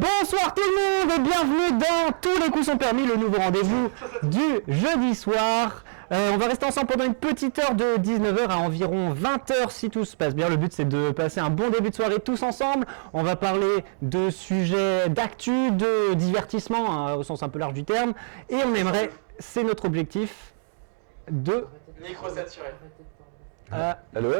Bonsoir tout le monde et bienvenue dans Tous les coups sont permis, le nouveau rendez-vous du jeudi soir. On va rester ensemble pendant une petite heure de 19h à environ 20h si tout se passe bien. Le but c'est de passer un bon début de soirée tous ensemble. On va parler de sujets d'actu, de divertissement hein, au sens un peu large du terme. Et on aimerait, c'est notre objectif, de... Micro saturé. Allô.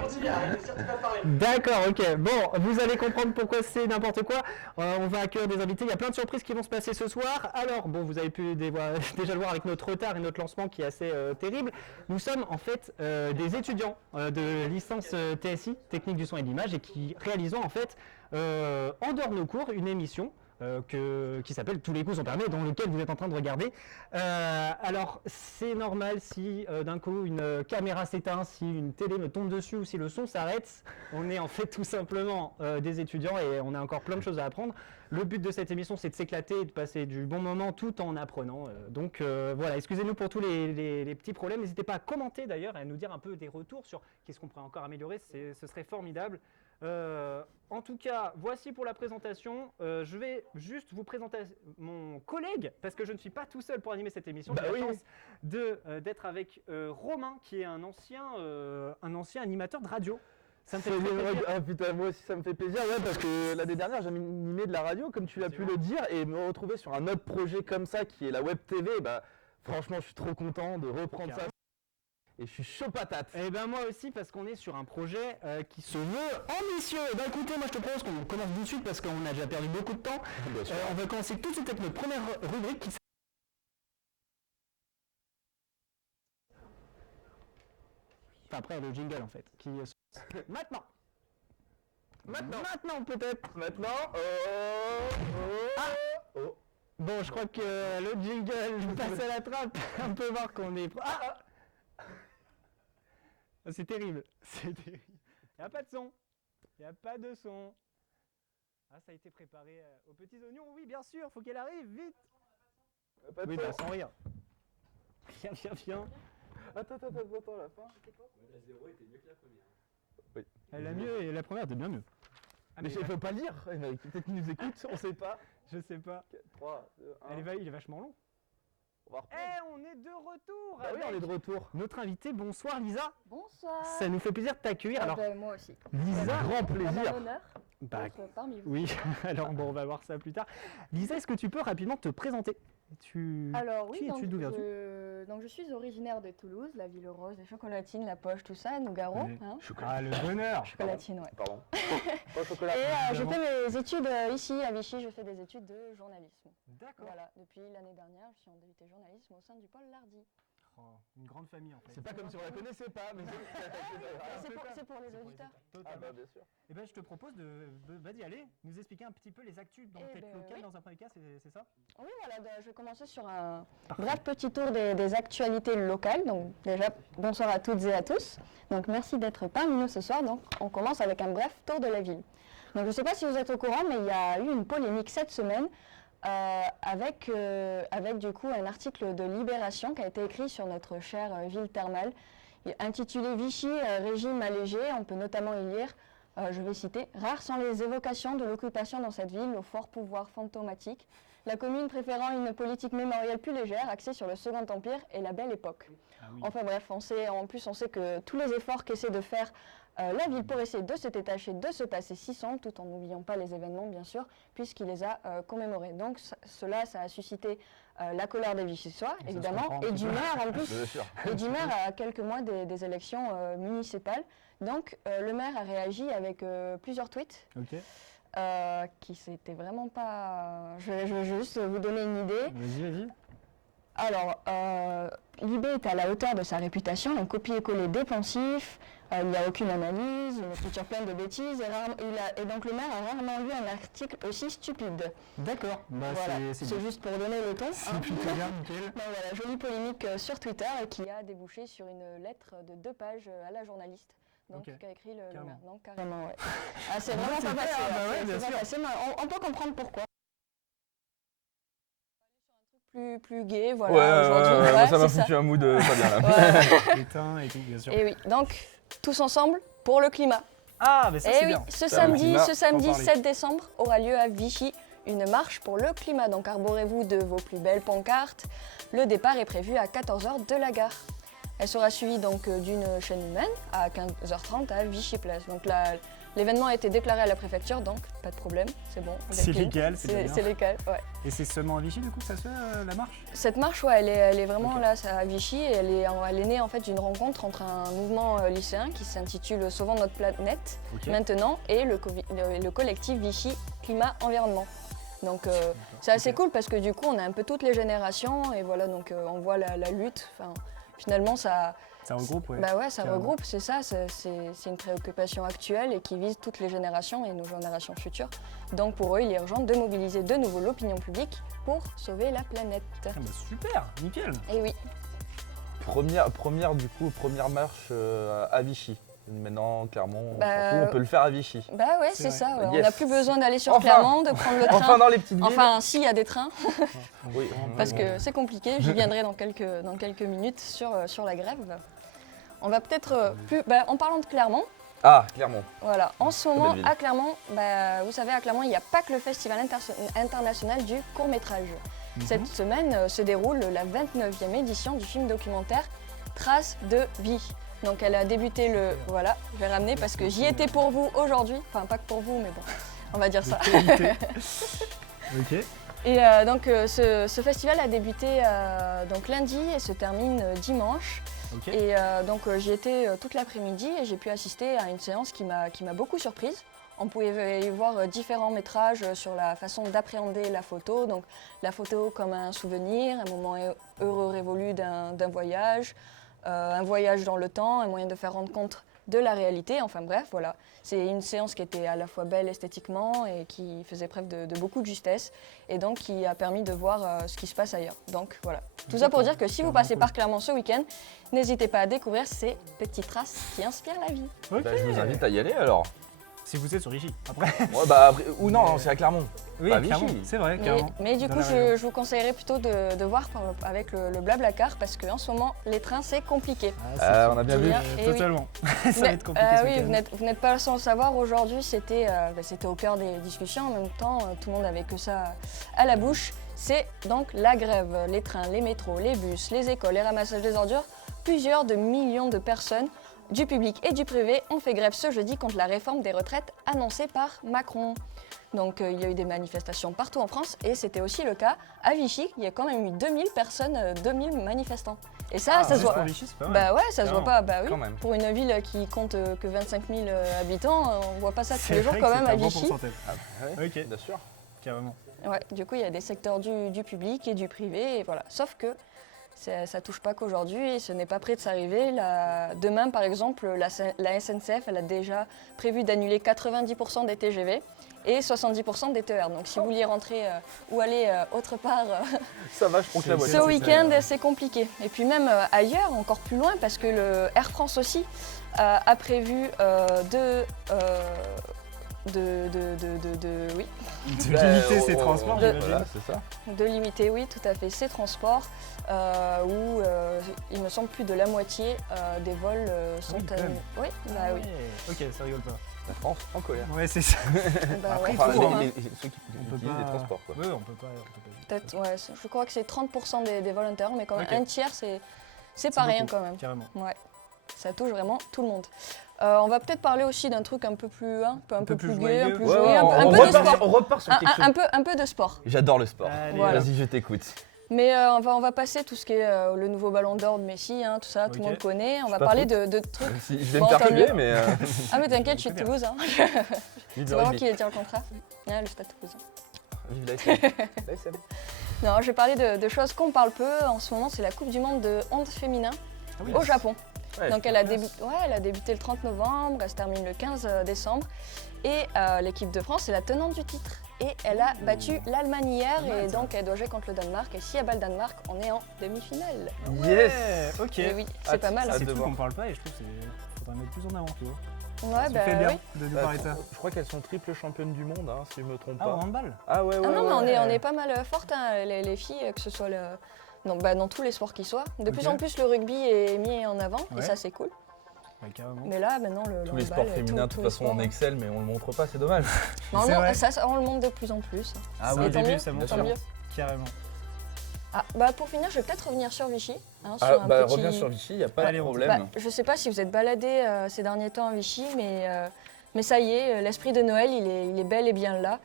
Continue, arrête de dire que tu vas parler. D'accord, ok. Bon, vous allez comprendre pourquoi c'est n'importe quoi. On va accueillir des invités. Il y a plein de surprises qui vont se passer ce soir. Alors, bon, vous avez pu déjà le voir avec notre retard et notre lancement qui est assez terrible. Nous sommes en fait des étudiants de licence TSI, Technique du son et de l'image, et qui réalisons en fait, en dehors de nos cours, une émission qui s'appelle Tous les coups sont permis, dans lequel vous êtes en train de regarder. Alors, c'est normal si d'un coup une caméra s'éteint, si une télé me tombe dessus ou si le son s'arrête. On est en fait tout simplement des étudiants et on a encore plein de choses à apprendre. Le but de cette émission, c'est de s'éclater et de passer du bon moment tout en apprenant. Donc voilà, excusez-nous pour tous les petits problèmes. N'hésitez pas à commenter d'ailleurs et à nous dire un peu des retours sur qu'est-ce qu'on pourrait encore améliorer. Ce serait formidable. En tout cas, voici pour la présentation. Je vais juste vous présenter mon collègue, parce que je ne suis pas tout seul pour animer cette émission. J'ai la chance d'être avec Romain, qui est un ancien animateur de radio. Ça me fait très plaisir. Ah putain, moi aussi ça me fait plaisir, ouais, parce que l'année dernière j'ai animé de la radio, comme tu l'as pu le dire, et me retrouver sur un autre projet comme ça, qui est la web TV, bah franchement je suis trop content de reprendre ça. Et je suis chaud patate. Et ben moi aussi parce qu'on est sur un projet qui se veut ambitieux. Ben écoutez, moi je te propose qu'on commence tout de suite parce qu'on a déjà perdu beaucoup de temps. On va commencer tout de suite avec notre première rubrique qui enfin après le jingle en fait. Maintenant peut-être. Bon, je crois que le jingle passe à la trappe. On peut voir qu'on est... C'est terrible, c'est terrible. Il n'y a pas de son. Il n'y a pas de son. Ah, ça a été préparé aux petits oignons. Oui, bien sûr, faut qu'elle arrive, vite. Oui, bah sans rire. Viens. Attends, la fin. La 0 était mieux que la première. Oui. La mieux et la première était bien mieux. Mais il faut pas le dire. Peut-être qu'ils nous écoutent, on sait pas. Je sais pas. 3, 2, 1. Il est vachement long. On va reprendre. On est de retour. Bah oui, on est de retour. Notre invité, bonsoir Lisa. Bonsoir. Ça nous fait plaisir de t'accueillir. Alors, moi aussi. Lisa, Grand plaisir. Un honneur bah, d'être parmi vous. oui, alors bon, on va voir ça plus tard. Lisa, est-ce que tu peux rapidement te présenter? Alors oui, Qui es-tu, d'où viens-tu? donc je suis originaire de Toulouse, la ville rose, les chocolatines, la poche, tout ça, Nougaro. Oui. Hein. Ah, le bonheur. Chocolatine, ouais. Pardon. Pas au chocolat. Et je fais mes études ici à Vichy, je fais des études de journalisme. D'accord. Voilà, depuis l'année dernière, je suis en DUT journalisme au sein du pôle Lardy. Oh, une grande famille en fait. C'est pas comme si on la connaissait pas, mais C'est pour les auditeurs. Ah bah bien sûr. Et ben je te propose d'y aller, nous expliquer un petit peu les actus dans Eh tête ben, locale oui. dans un premier cas, c'est ça? Oui, voilà, je vais commencer sur un bref petit tour des actualités locales. Donc déjà, bonsoir à toutes et à tous. Donc merci d'être parmi nous ce soir. Donc on commence avec un bref tour de la ville. Donc je ne sais pas si vous êtes au courant, mais il y a eu une polémique cette semaine avec du coup un article de Libération qui a été écrit sur notre chère ville thermale, intitulé Vichy, régime allégé. On peut notamment y lire, je vais citer, « Rares sont les évocations de l'occupation dans cette ville au fort pouvoir fantomatique, la commune préférant une politique mémorielle plus légère, axée sur le Second Empire et la Belle Époque. » Enfin bref, on sait que tous les efforts qu'essaie de faire la ville pour essayer de se détacher de ce passé si sombre, tout en n'oubliant pas les événements bien sûr, puisqu'il les a commémorés. Donc ça a suscité la colère des Vichysois, évidemment, et du maire en plus, et du maire à quelques mois des élections municipales. Donc le maire a réagi avec plusieurs tweets. Ok. Qui c'était vraiment pas... Je vais juste vous donner une idée. Vas-y. Alors, Libé est à la hauteur de sa réputation, un copier-coller dépensif, il n'y a aucune analyse, une écriture pleine de bêtises, et donc le maire a rarement lu un article aussi stupide. D'accord, bah Voilà, c'est c'est juste pour donner le ton. C'est plutôt bien, nickel. Donc voilà, jolie polémique sur Twitter et qui a débouché sur une lettre de 2 pages à la journaliste. Donc, Ok. qu'a écrit le Carrément. maire. Donc, carrément, ouais. Ah, c'est vraiment c'est pas vrai, facile. bah ouais, c'est bien pas sûr. facile, mais on peut comprendre pourquoi. Plus gai, voilà. aujourd'hui. Ouais, ça m'a c'est foutu un mood pas bien là. Ouais. Putain et tout, bien sûr. Et oui, donc, tous ensemble pour le climat. Ah, mais ça Et c'est oui, bien. ce Ça, le climat, samedi faut en parler. 7 décembre aura lieu à Vichy une marche pour le climat. Donc arborez-vous de vos plus belles pancartes. Le départ est prévu à 14h de la gare. Elle sera suivie donc d'une chaîne humaine à 15h30 à Vichy-Place. Donc l'événement a été déclaré à la préfecture, donc pas de problème, c'est bon. vous êtes C'est clean. légal, c'est bien. C'est légal, ouais. Et c'est seulement à Vichy du coup que ça se fait la marche? Cette marche, ouais, elle est vraiment Ok. là, c'est à Vichy, et elle est née en fait d'une rencontre entre un mouvement lycéen qui s'intitule Sauvons notre planète Ok. maintenant et le collectif Vichy Climat Environnement. Donc c'est assez Ok. cool parce que du coup on a un peu toutes les générations et voilà, donc on voit la lutte. Enfin, finalement ça, Ça regroupe, ouais. bah ouais, ça carrément. regroupe, c'est ça, c'est une préoccupation actuelle et qui vise toutes les générations et nos générations futures. Donc pour eux, il est urgent de mobiliser de nouveau l'opinion publique pour sauver la planète. Ah, bah, super, nickel. Et oui, Première marche à Vichy. Maintenant, Clermont, on s'en Bah, fout, on peut le faire à Vichy. bah ouais, C'est c'est vrai. ça, ouais. On Yes. n'a plus besoin d'aller sur Enfin. Clermont, de prendre le train. Enfin, dans les petites villes. Enfin, s'il y a des trains, Oui, parce que c'est compliqué. J'y viendrai dans quelques minutes sur la grève. On va peut-être en parlant de Clermont, Ah, Clermont. voilà, en ce moment belle ville. à Clermont, vous savez, à Clermont, il n'y a pas que le Festival international du court-métrage. Cette semaine se déroule la 29e édition du film documentaire Traces de vie. Donc elle a débuté voilà, je vais ramener parce que j'y étais pour vous aujourd'hui. Enfin, pas que pour vous, mais bon, on va dire ça. Qualité. Ok. Et donc ce festival a débuté donc lundi et se termine dimanche. Ok. Et donc j'y étais toute l'après-midi et j'ai pu assister à une séance qui m'a beaucoup surprise. On pouvait y voir différents métrages sur la façon d'appréhender la photo. Donc la photo comme un souvenir, un moment heureux révolu d'un voyage, un voyage dans le temps, un moyen de faire rendre compte de la réalité. Enfin bref, voilà. C'est une séance qui était à la fois belle esthétiquement et qui faisait preuve de beaucoup de justesse et donc qui a permis de voir ce qui se passe ailleurs. Donc voilà. Tout ça pour dire que si vous passez par Clermont ce week-end, n'hésitez pas à découvrir ces petites traces qui inspirent la vie. Ok. Bah, je vous invite à y aller alors. Si vous êtes sur Vichy. Après. Ouais, bah, après- ou non, c'est à Clermont. Oui, Pas clairement. Vichy. C'est vrai, Mais, carrément. mais du Dans coup, la région. je vous conseillerais plutôt de voir avec le Blablacar parce qu'en ce moment, les trains, c'est compliqué. Ah, On a bien vu. Eh oui. Totalement. Ça va être compliqué ce oui, week-end. vous n'êtes pas sans le savoir, aujourd'hui c'était au cœur des discussions, en même temps tout le monde avait que ça à la bouche. C'est donc la grève, les trains, les métros, les bus, les écoles, les ramassages des ordures. Plusieurs de millions de personnes du public et du privé ont fait grève ce jeudi contre la réforme des retraites annoncée par Macron. Donc il y a eu des manifestations partout en France et c'était aussi le cas à Vichy. Il y a quand même eu 2000 personnes, 2000 manifestants. Et ça se Juste voit. pour Vichy, c'est pas mal. Bah ouais, ça se voit Clairement, pas. Bah oui. quand même. Pour une ville qui compte que 25 000 habitants, on voit pas ça tous C'est les jours vrai quand que même c'est à un bon Vichy. pourcentage. Ah, ouais, Ok. bien sûr. Carrément. Ouais, du coup, il y a des secteurs du public et du privé, et voilà. Sauf que ça touche pas qu'aujourd'hui, et ce n'est pas prêt de s'arriver. Demain, par exemple, la SNCF, elle a déjà prévu d'annuler 90% des TGV et 70% des TER. Donc si vous vouliez rentrer ou aller autre part Ça va, je prends que la C'est- voiture. ce c'est- week-end, c'est compliqué. Et puis même ailleurs, encore plus loin, parce que le Air France aussi a prévu oui, De limiter ses transports, De- j'imagine. Voilà, c'est ça. de limiter, oui, tout à fait, ces transports, où il me semble plus de la moitié des vols sont oui, quand même. Oui, bah oui. Ouais. Ok, ça rigole pas. La France en colère. Ouais, c'est ça. Bah ouais, Enfin, toujours, hein. ceux qui On peut utilisent pas. les transports, quoi. Ouais, on peut pas. Peut-être, ouais, je crois que c'est 30% des vols intérieurs, mais quand même Ok. un tiers, c'est pas rien beaucoup. quand même. Carrément. Ouais, ça touche vraiment tout le monde. On va peut-être parler aussi d'un truc un peu plus, un peu plus gai, un joyeux. peu Ouais, joyeux, on un peu de repart sport. on repart sur quelque chose. Un peu de sport. J'adore le sport. Allez, Voilà. Vas-y, je t'écoute. Mais on va passer tout ce qui est le nouveau ballon d'or de Messi, hein, tout ça, tout le Ok. monde connaît. On va pas parler foot. de trucs. Si, je vais Bon, me faire tant tuer, mieux. mais. Ah mais t'inquiète, je suis de Super. Toulouse. Hein. Vive C'est le pas moi rugby. qui ai dit le contraire. Ah, le stade toulousain. Vive la SM. La SM. Non, je vais parler de choses qu'on parle peu. En ce moment, c'est la Coupe du Monde de hand féminin Ah oui. au Japon. Ouais, Donc elle a débuté le 30 novembre, elle se termine le 15 décembre. Et l'équipe de France est la tenante du titre. Et elle a battu l'Allemagne hier et donc elle doit jouer contre le Danemark. Et si elle bat le Danemark, on est en demi-finale. Yes. Ok. Et oui, c'est Hâte. pas mal. Hâte C'est de tout voir. qu'on parle pas et je trouve qu'il faudrait mettre plus en avant, tu vois. Ouais, Ça bah fait bien oui. de nous Bah, parler de ça. je crois qu'elles sont triple championnes du monde, hein, si je me trompe Ah, au pas. handball. Ah ouais, ouais. Ah non, mais ouais. on est pas mal fortes, hein, les filles, que ce soit dans tous les sports qui soient. De plus Ok. en plus, le rugby est mis en avant Ouais. et ça, c'est cool. Ouais, carrément. Mais là, maintenant, le Tous les handball, sports féminins, de tous toute les façon, sports, on excelle, mais on le montre pas, c'est dommage. Normalement, vrai. ça, on le montre de plus en plus. Ah C'est oui, un Et tant début, mieux, ça bien monte tant sûr. mieux. carrément. Ah, bah pour finir, je vais peut-être revenir sur Vichy. Hein, sur Ah, un bah petit- reviens sur Vichy, y a pas Allez, de on- problème. Bah, je sais pas si vous êtes baladé ces derniers temps à Vichy, mais ça y est, l'esprit de Noël, il est bel et bien là.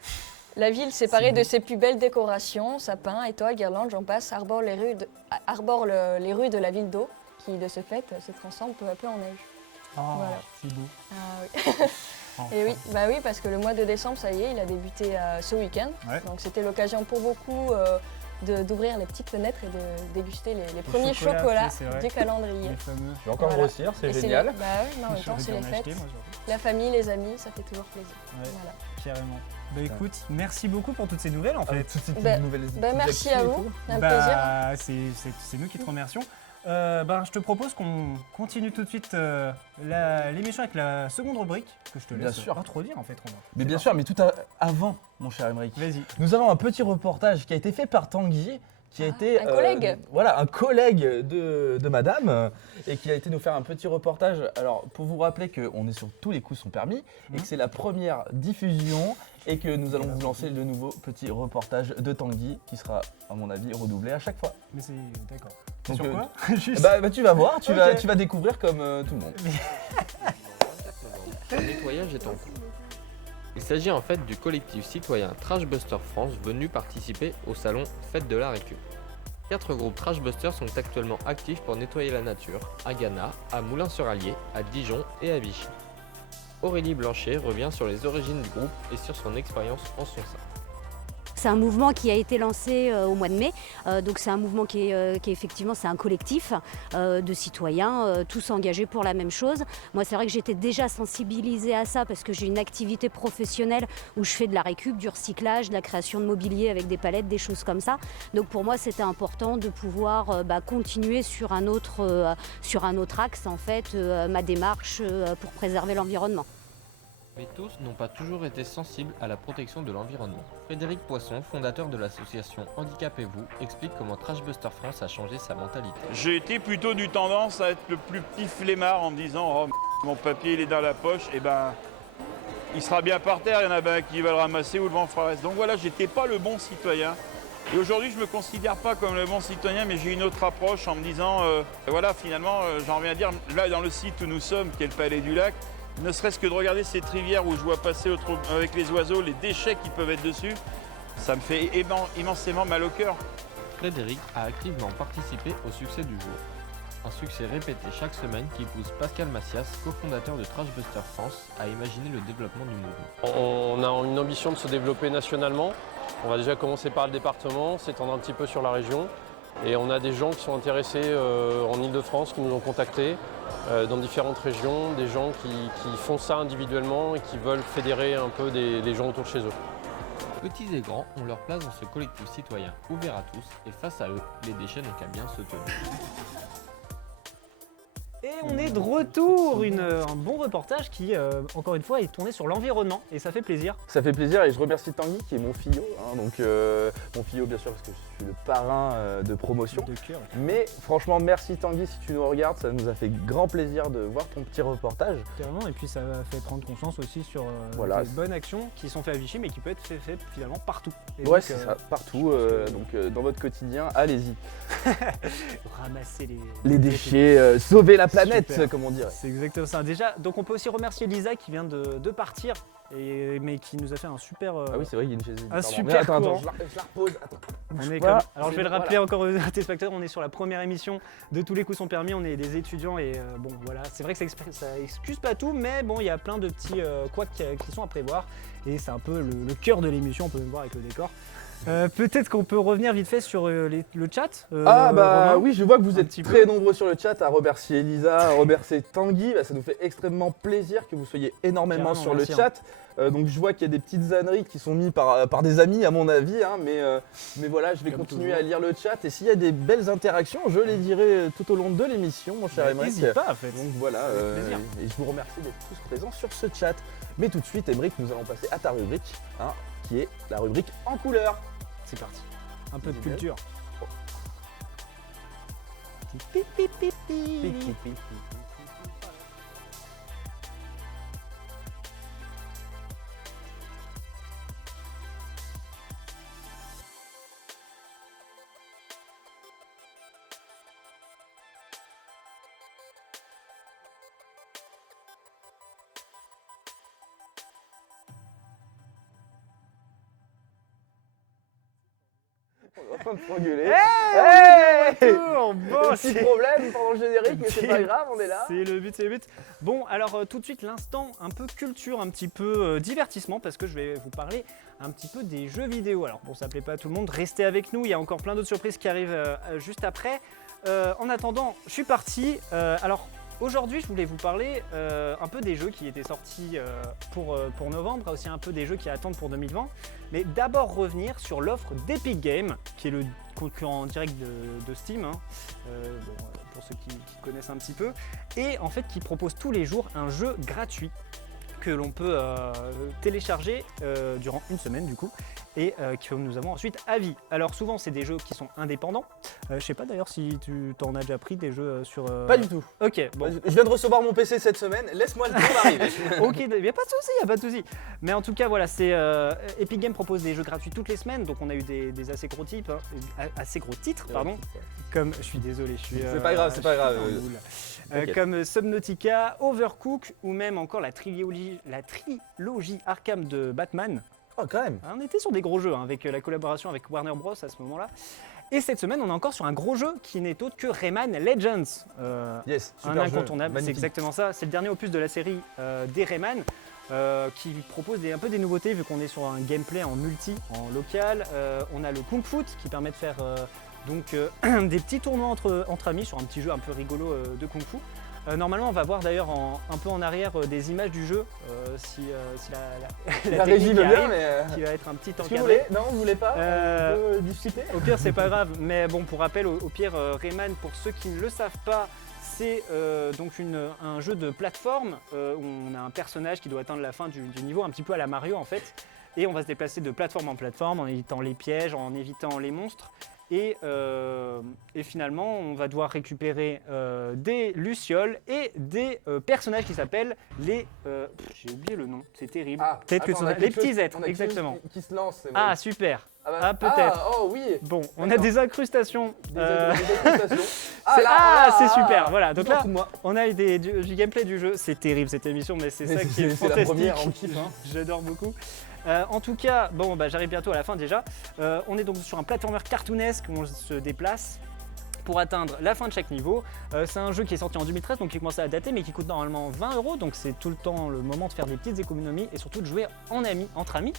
La ville, séparée de ses plus belles décorations, sapins, étoiles, guirlandes, j'en passe, arbore les rues de la ville d'eau, qui de ce fait se transforme peu à peu en neige. Oh, Voilà. c'est beau. Ah oui. Et oui, bah oui, parce que le mois de décembre, ça y est, il a débuté ce week-end. Ouais. Donc c'était l'occasion pour beaucoup d'ouvrir les petites fenêtres et de déguster les premiers chocolats, chocolats c'est vrai. du calendrier. Les fameux. Je vais encore Voilà. grossir, c'est Et génial. Bah oui, mais en même temps, c'est J'aurais les dû en acheter, fêtes. moi, surtout. La famille, les amis, ça fait toujours plaisir. Ouais. Voilà. Carrément. Bah écoute, merci beaucoup pour toutes ces nouvelles en fait. Toutes ces petites Bah, nouvelles bah, petites merci actus à et vous, tout. un Bah, plaisir. c'est nous qui te remercions. Je te propose qu'on continue tout de suite l'émission avec la seconde rubrique que je te Bien laisse sûr. introduire en fait, Romain. Mais bien C'est sûr, mais avant, mon cher Émeric, parti. Vas-y. nous avons un petit reportage qui a été fait par Tanguy, qui a Ah, été un collègue. voilà, un collègue de madame, et qui a été nous faire un petit reportage. Alors, pour vous rappeler qu'on est sur Tous les coups sont permis, et que c'est la première diffusion, et que nous allons vous lancer le nouveau petit reportage de Tanguy, qui sera, à mon avis, redoublé à chaque fois. Mais c'est d'accord. C'est Donc, sur quoi Juste. Bah, tu vas voir, tu Ok. vas découvrir comme tout le monde. Le nettoyage est en cours. Il s'agit en fait du collectif citoyen Trashbuster France venu participer au salon Fête de la Récup. 4 groupes Trashbusters sont actuellement actifs pour nettoyer la nature à Ghana, à Moulins-sur-Allier, à Dijon et à Vichy. Aurélie Blanchet revient sur les origines du groupe et sur son expérience en son sein. C'est un mouvement qui a été lancé au mois de mai. Donc c'est un mouvement qui est effectivement, c'est un collectif de citoyens, tous engagés pour la même chose. Moi, c'est vrai que j'étais déjà sensibilisée à ça parce que j'ai une activité professionnelle où je fais de la récup, du recyclage, de la création de mobilier avec des palettes, des choses comme ça. Donc pour moi, c'était important de pouvoir continuer sur un autre axe, en fait, ma démarche pour préserver l'environnement. Mais tous n'ont pas toujours été sensibles à la protection de l'environnement. Frédéric Poisson, fondateur de l'association Handicapez-vous, explique comment Trashbuster France a changé sa mentalité. J'ai été plutôt du tendance à être le plus petit flemmard en me disant oh mon papier il est dans la poche, et ben il sera bien par terre, il y en a ben qui va le ramasser ou le vent fera reste. Donc voilà, j'étais pas le bon citoyen. Et aujourd'hui je me considère pas comme le bon citoyen, mais j'ai une autre approche en me disant voilà finalement j'en reviens à dire là dans le site où nous sommes, qui est le Palais du Lac, ne serait-ce que de regarder cette rivière où je vois passer avec les oiseaux les déchets qui peuvent être dessus, ça me fait immensément mal au cœur. Frédéric a activement participé au succès du jour. Un succès répété chaque semaine qui pousse Pascal Macias, cofondateur de Trashbuster France, à imaginer le développement du mouvement. On a une ambition de se développer nationalement. On va déjà commencer par le département, s'étendre un petit peu sur la région. Et on a des gens qui sont intéressés en Ile-de-France, qui nous ont contactés dans différentes régions, des gens qui font ça individuellement et qui veulent fédérer un peu les gens autour de chez eux. Petits et grands ont leur place dans ce collectif citoyen ouvert à tous et face à eux, les déchets n'ont qu'à bien se tenir. Et on est de retour, un bon reportage qui, encore une fois, est tourné sur l'environnement et ça fait plaisir. Ça fait plaisir et je remercie Tanguy qui est mon fillot, mon fillot bien sûr parce que je suis le parrain de promotion. De cœur. Mais franchement merci Tanguy si tu nous regardes, ça nous a fait grand plaisir de voir ton petit reportage. Carrément, et puis ça fait prendre conscience aussi sur Voilà. des bonnes actions qui sont faites à Vichy mais qui peuvent être faites finalement partout. Et Ouais donc, c'est ça, partout, je pense que- dans votre quotidien, allez-y. Ramasser Les déchets, sauver la planète Super. comme on dirait. C'est exactement ça. Déjà, donc on peut aussi remercier Lisa qui vient de partir, mais qui nous a fait un super... Ah oui c'est vrai il y a une chaise. un pardon. super Mais attends, courant. je la repose, attends. On est Voilà. Alors je vais le Voilà. rappeler encore aux téléspectateurs, on est sur la première émission de Tous les coups sont permis, on est des étudiants et bon voilà, c'est vrai que ça excuse pas tout, mais bon il y a plein de petits couacs qui sont à prévoir et c'est un peu le cœur de l'émission, on peut même voir avec le décor. Peut-être qu'on peut revenir vite fait sur le chat. Ah bah Romain. oui, je vois que vous un êtes petit très peu. nombreux sur le chat à remercier Elisa, à remercier Tanguy. Bah, ça nous fait extrêmement plaisir que vous soyez énormément Carrément, sur le merci, chat. Donc je vois qu'il y a des petites âneries qui sont mises par des amis à mon avis, hein, mais voilà, je vais Comme continuer toujours. à lire le chat et s'il y a des belles interactions, je les dirai tout au long de l'émission, mon cher Bah, Émeric. n'hésite pas en fait. Donc voilà, Avec plaisir. et je vous remercie d'être tous présents sur ce chat. Mais tout de suite, Émeric, nous allons passer à ta rubrique, hein, qui est la rubrique en couleur. C'est parti. Un peu de Génial. culture. train de s'engueuler. Hey, on est de retour. Bon, Petit problème pendant le générique, mais c'est pas grave, on est là. C'est le but, c'est le but. Bon, alors tout de suite, l'instant un peu culture, un petit peu divertissement, parce que je vais vous parler un petit peu des jeux vidéo. Alors bon, ça plaît pas à tout le monde, restez avec nous, il y a encore plein d'autres surprises qui arrivent juste après. En attendant, je suis parti. Alors aujourd'hui, je voulais vous parler un peu des jeux qui étaient sortis pour novembre, aussi un peu des jeux qui attendent pour 2020. Mais d'abord revenir sur l'offre d'Epic Games, qui est le concurrent direct de Steam, hein. Pour ceux qui connaissent un petit peu, et en fait qui propose tous les jours un jeu gratuit que l'on peut télécharger durant une semaine du coup, et que nous avons ensuite à vie. Alors souvent c'est des jeux qui sont indépendants. Je sais pas d'ailleurs si tu t'en as déjà pris des jeux sur... Pas du tout. Ok, bon. Je viens de recevoir mon PC cette semaine, laisse-moi le temps d'arriver. Ok, il n'y a pas de souci, il n'y a pas de souci. Mais en tout cas, voilà, c'est Epic Games propose des jeux gratuits toutes les semaines, donc on a eu des assez gros types, assez gros titres, pardon. Comme, je suis désolé, je suis... C'est pas grave, c'est pas grave. Comme Subnautica, Overcooked ou même encore la trilogie Arkham de Batman. Oh, quand même. On était sur des gros jeux, hein, avec la collaboration avec Warner Bros à ce moment-là. Et cette semaine, on est encore sur un gros jeu qui n'est autre que Rayman Legends. Yes, un super incontournable, jeu, c'est magnifique. exactement ça. C'est le dernier opus de la série des Rayman, qui propose un peu des nouveautés vu qu'on est sur un gameplay en multi, en local. On a le Kung Fu qui permet de faire des petits tournois entre amis sur un petit jeu un peu rigolo de Kung Fu. Normalement, on va voir d'ailleurs un peu en arrière des images du jeu, si La régie technique veut bien, arrive, mais. qui va être un petit Est-ce que vous encadré. voulez? Non, vous voulez pas? On peut discuter? Au pire, c'est pas grave, mais bon, pour rappel, au pire, Rayman, pour ceux qui ne le savent pas, c'est donc un jeu de plateforme où on a un personnage qui doit atteindre la fin du niveau, un petit peu à la Mario en fait, et on va se déplacer de plateforme en plateforme en évitant les pièges, en évitant les monstres. Et finalement, on va devoir récupérer des lucioles et des personnages qui s'appellent les... j'ai oublié le nom, c'est terrible. Ah, Peut-être que attends, ce on a sont les quelque chose- petits êtres, on a quelque chose exactement. Qui se lance, c'est Ah, vrai. super. bah, Ah, peut-être. Ah, oh oui. Bon, on a D'accord. des incrustations. Des incrustations. C'est super, voilà. Donc là, de moi. on a du gameplay du jeu. C'est terrible cette émission, mais c'est Mais ça qui est c'est la fantastique. première, on kiffe, hein. J'adore beaucoup. En tout cas, bon, j'arrive bientôt à la fin déjà. On est donc sur un platformer cartoonesque où on se déplace pour atteindre la fin de chaque niveau. C'est un jeu qui est sorti en 2013, donc qui commence à dater, mais qui coûte normalement 20 €. Donc c'est tout le temps le moment de faire des petites économies et surtout de jouer entre amis.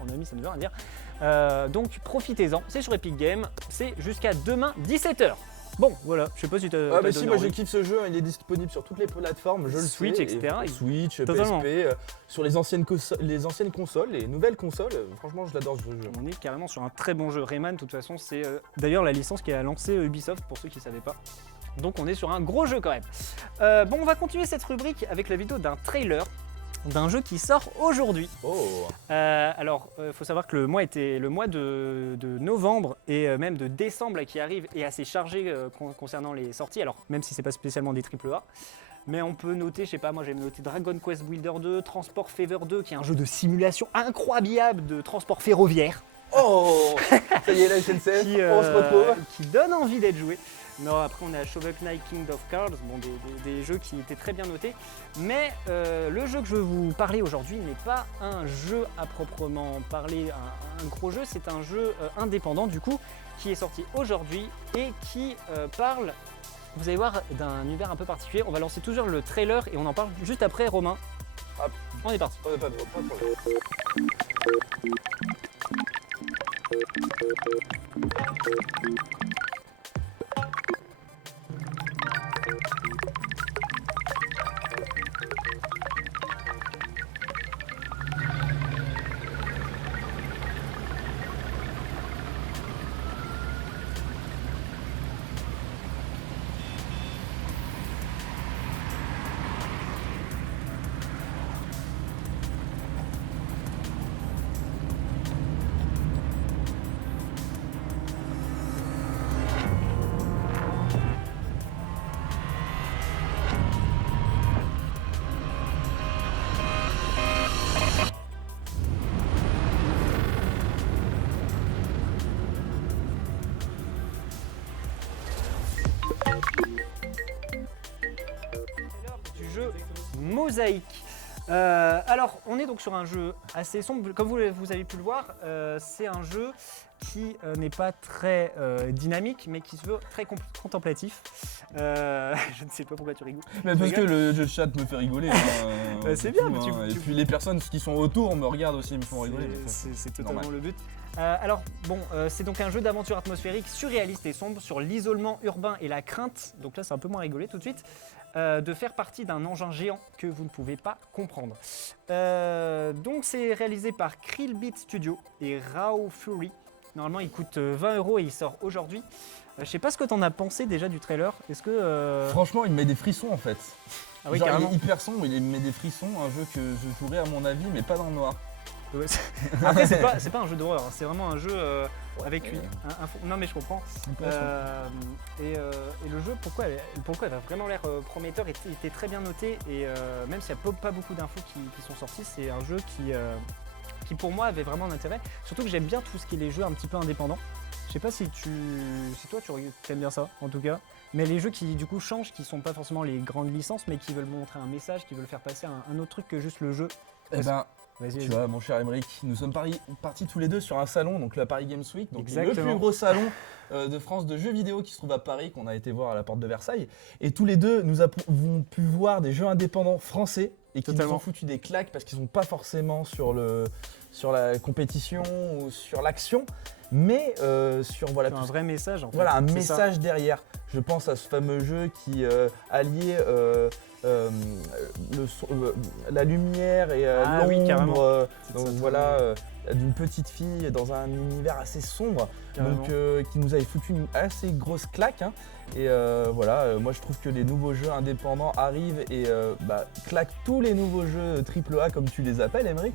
En amis, ça ne veut rien dire. Donc profitez-en. C'est sur Epic Games. C'est jusqu'à demain 17 h. Bon, voilà, je sais pas si tu as. Ah bah si, moi je kiffe ce jeu, il est disponible sur toutes les plateformes, je le Switch, sais, etc. et Switch, Totalement. PSP, sur les anciennes consoles, les nouvelles consoles, franchement je l'adore ce jeu. On est carrément sur un très bon jeu. Rayman, de toute façon, c'est d'ailleurs la licence qui a lancé Ubisoft, pour ceux qui ne savaient pas. Donc on est sur un gros jeu quand même. Bon, on va continuer cette rubrique avec la vidéo d'un trailer d'un jeu qui sort aujourd'hui. Oh. Alors, il faut savoir que le mois de novembre et même de décembre là, qui arrive est assez chargé concernant les sorties. Alors, même si c'est pas spécialement des AAA, mais on peut noter, je sais pas, moi j'ai noté Dragon Quest Builder 2, Transport Fever 2, qui est un jeu de simulation incroyable de transport ferroviaire. Oh. Ça y est, la SNCF, on se retrouve. Qui donne envie d'être joué. Non, après on a Shovel Knight King of Cards, bon, des jeux qui étaient très bien notés. Mais le jeu que je veux vous parler aujourd'hui n'est pas un jeu à proprement parler, un gros jeu, c'est un jeu indépendant du coup, qui est sorti aujourd'hui et qui parle, vous allez voir, d'un univers un peu particulier. On va lancer toujours le trailer et on en parle juste après, Romain. Hop. On est parti. Pas de problème. Du jeu Mosaïque. Alors, on est donc sur un jeu assez sombre. Comme vous avez pu le voir, c'est un jeu qui n'est pas très dynamique, mais qui se veut très contemplatif. Je ne sais pas pourquoi tu rigoles. Mais parce que le chat me fait rigoler. C'est bien, tout, mais Et puis les personnes qui sont autour me regardent aussi, me font rigoler. C'est totalement normal. le but. C'est donc un jeu d'aventure atmosphérique surréaliste et sombre sur l'isolement urbain et la crainte, donc là c'est un peu moins rigolé tout de suite, de faire partie d'un engin géant que vous ne pouvez pas comprendre. Donc c'est réalisé par Krillbit Studio et Raw Fury. Normalement il coûte 20 € et il sort aujourd'hui. Je sais pas ce que t'en as pensé déjà du trailer. Est-ce que Franchement, il me met des frissons en fait. Ah oui, Genre, il carrément. est hyper sombre, il me met des frissons, un jeu que je jouerais à mon avis, mais pas dans le noir. Ouais, après c'est pas un jeu d'horreur, hein, c'est vraiment un jeu avec un fond. Non mais je comprends. Et le jeu, pourquoi il a vraiment l'air prometteur, était très bien noté et même s'il n'y a pas beaucoup d'infos qui sont sorties, c'est un jeu qui pour moi avait vraiment un intérêt. Surtout que j'aime bien tout ce qui est les jeux un petit peu indépendants. Je sais pas si toi tu aimes bien ça en tout cas. Mais les jeux qui du coup changent, qui sont pas forcément les grandes licences, mais qui veulent montrer un message, qui veulent faire passer un autre truc que juste le jeu. Eh ben, Vas-y. tu vois, mon cher Aymeric, nous sommes partis tous les deux sur un salon, donc la Paris Games Week, donc le Exactement. plus gros salon de France de jeux vidéo qui se trouve à Paris, qu'on a été voir à la porte de Versailles. Et tous les deux, nous avons pu voir des jeux indépendants français et qui nous Totalement. ont foutu des claques parce qu'ils sont pas forcément sur la compétition ou sur l'action, mais sur voilà, Un vrai message en fait. voilà, un C'est message derrière. Je pense à ce fameux jeu qui alliait la lumière et Ah oui, l'ombre, carrément. donc Ça, voilà, d'une petite fille dans un univers assez sombre, Carrément. donc qui nous avait foutu une assez grosse claque. Hein. Et voilà, moi je trouve que les nouveaux jeux indépendants arrivent et claquent tous les nouveaux jeux AAA comme tu les appelles, Aymeric.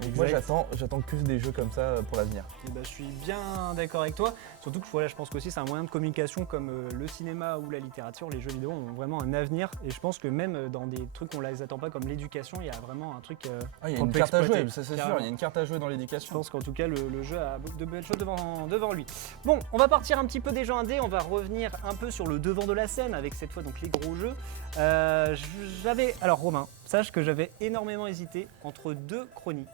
Donc moi Exact. j'attends que des jeux comme ça pour l'avenir. Et je suis bien d'accord avec toi. Surtout que voilà, je pense qu'aussi c'est un moyen de communication comme le cinéma ou la littérature. Les jeux vidéo ont vraiment un avenir. Et je pense que même dans des trucs qu'on ne les attend pas comme l'éducation, il y a vraiment un truc Il y a qu'on une peut carte à exploiter. jouer, ça c'est sûr, Carrément. il y a une carte à jouer dans Je l'éducation. pense qu'en tout cas le jeu a de belles choses devant lui. Bon, on va partir un petit peu des jeux indés, on va revenir un peu sur le devant de la scène avec cette fois donc les gros jeux. Alors Romain, sache que j'avais énormément hésité entre deux chroniques,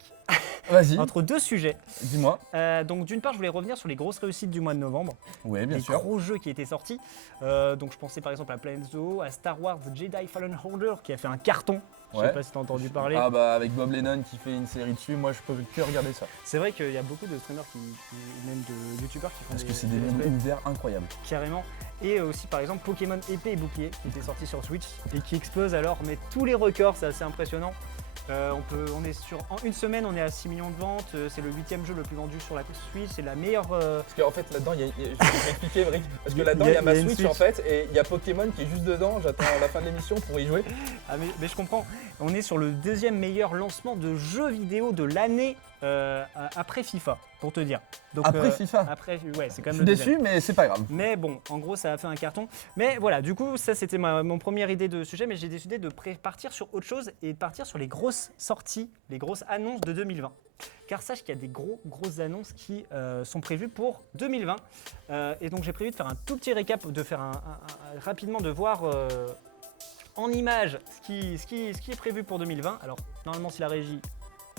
Vas-y, entre deux sujets. dis-moi. Donc d'une part je voulais revenir sur les grosses réussites du mois de novembre, Oui, bien les sûr. gros jeux qui étaient sortis. Donc je pensais par exemple à Planet Zoo, à Star Wars Jedi Fallen Order qui a fait un carton. Je sais Ouais. pas si t'as entendu parler. Ah bah avec Bob Lennon qui fait une série dessus, moi je peux que regarder ça. C'est vrai qu'il y a beaucoup de streamers même de youtubeurs qui font Parce que c'est des let's play. univers incroyables. Carrément. Et aussi par exemple Pokémon épée et bouclier qui était sorti sur Switch et qui explose alors mais tous les records, c'est assez impressionnant. On est en une semaine, on est à 6 millions de ventes, c'est le 8e jeu le plus vendu sur la Switch, c'est la meilleure... Parce qu'en fait là-dedans, je vais t'expliquer Brick, parce que Il y a- là-dedans il y a ma il y a une Switch en Switch. fait, et il y a Pokémon qui est juste dedans, j'attends la fin de l'émission pour y jouer. Ah mais je comprends, on est sur le deuxième meilleur lancement de jeux vidéo de l'année après FIFA, pour te dire. Donc, Après FIFA. Après, ouais, c'est quand Je même suis le deuxième. déçu mais c'est pas grave. Mais bon, en gros, ça a fait un carton. Mais voilà, du coup, ça c'était mon première idée de sujet, mais j'ai décidé de partir sur autre chose et de partir sur les grosses sorties, les grosses annonces de 2020. Car sache qu'il y a des grosses annonces qui sont prévues pour 2020. Et donc j'ai prévu de faire un tout petit récap, de faire rapidement de voir en images ce qui est prévu pour 2020. Alors normalement, si la régie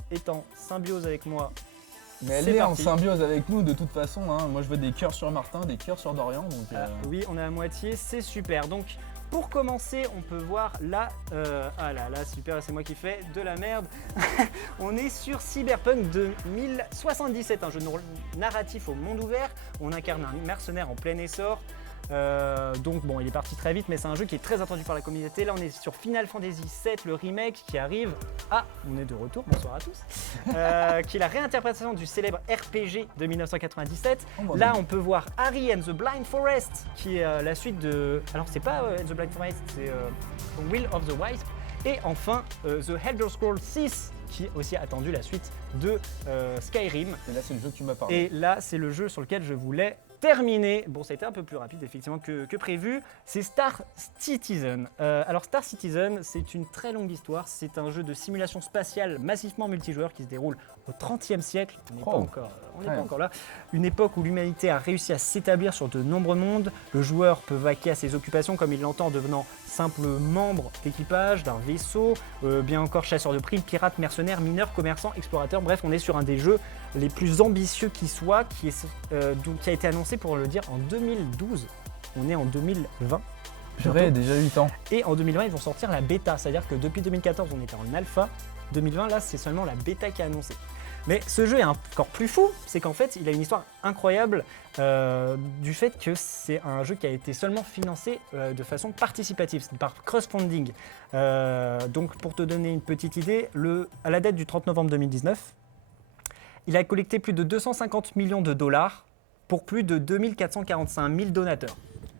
est en symbiose avec moi, Mais elle c'est est en parti. symbiose avec nous de toute façon, hein. Moi je veux des cœurs sur Martin, des cœurs sur Dorian, donc Oui, on est à moitié, c'est super. Donc, pour commencer, on peut voir là, ah là là, super, c'est moi qui fais de la merde. On est sur Cyberpunk 2077, un jeu narratif au monde ouvert. On incarne un mercenaire en plein essor. Donc bon, il est parti très vite, mais c'est un jeu qui est très attendu par la communauté. Là, on est sur Final Fantasy VII, le remake qui arrive. Ah, on est de retour, bonsoir à tous. Qui est la réinterprétation du célèbre RPG de 1997. Oh, bah, Là, on peut voir Harry and the Blind Forest, qui est la suite de... Alors, c'est pas The Blind Forest, c'est Will of the Wisp. Et enfin, The Elder Scrolls 6, qui est aussi attendu la suite de Skyrim. et là c'est le jeu que tu m'as parlé. Et là, c'est le jeu sur lequel je voulais terminer. Bon, ça a été un peu plus rapide effectivement que prévu. C'est Star Citizen. Alors Star Citizen, c'est une très longue histoire. C'est un jeu de simulation spatiale massivement multijoueur qui se déroule au XXe siècle. On n'est pas encore là. Une époque où l'humanité a réussi à s'établir sur de nombreux mondes. Le joueur peut vaquer à ses occupations comme il l'entend en devenant simple membre d'équipage d'un vaisseau, bien encore chasseur de primes, pirate, mercenaire, mineur, commerçant, explorateur. Bref, on est sur un des jeux les plus ambitieux qui soit, qui a été annoncé pour le dire en 2012. On est en 2020. Purée, déjà 8 ans. Et en 2020, ils vont sortir la bêta. C'est-à-dire que depuis 2014, on était en alpha. 2020, là, c'est seulement la bêta qui est annoncée. Mais ce jeu est encore plus fou, c'est qu'en fait, il a une histoire incroyable du fait que c'est un jeu qui a été seulement financé de façon participative, c'est par crowdfunding. Donc, pour te donner une petite idée, à la date du 30 novembre 2019, il a collecté plus de 250 millions de dollars pour plus de 2445 000 donateurs.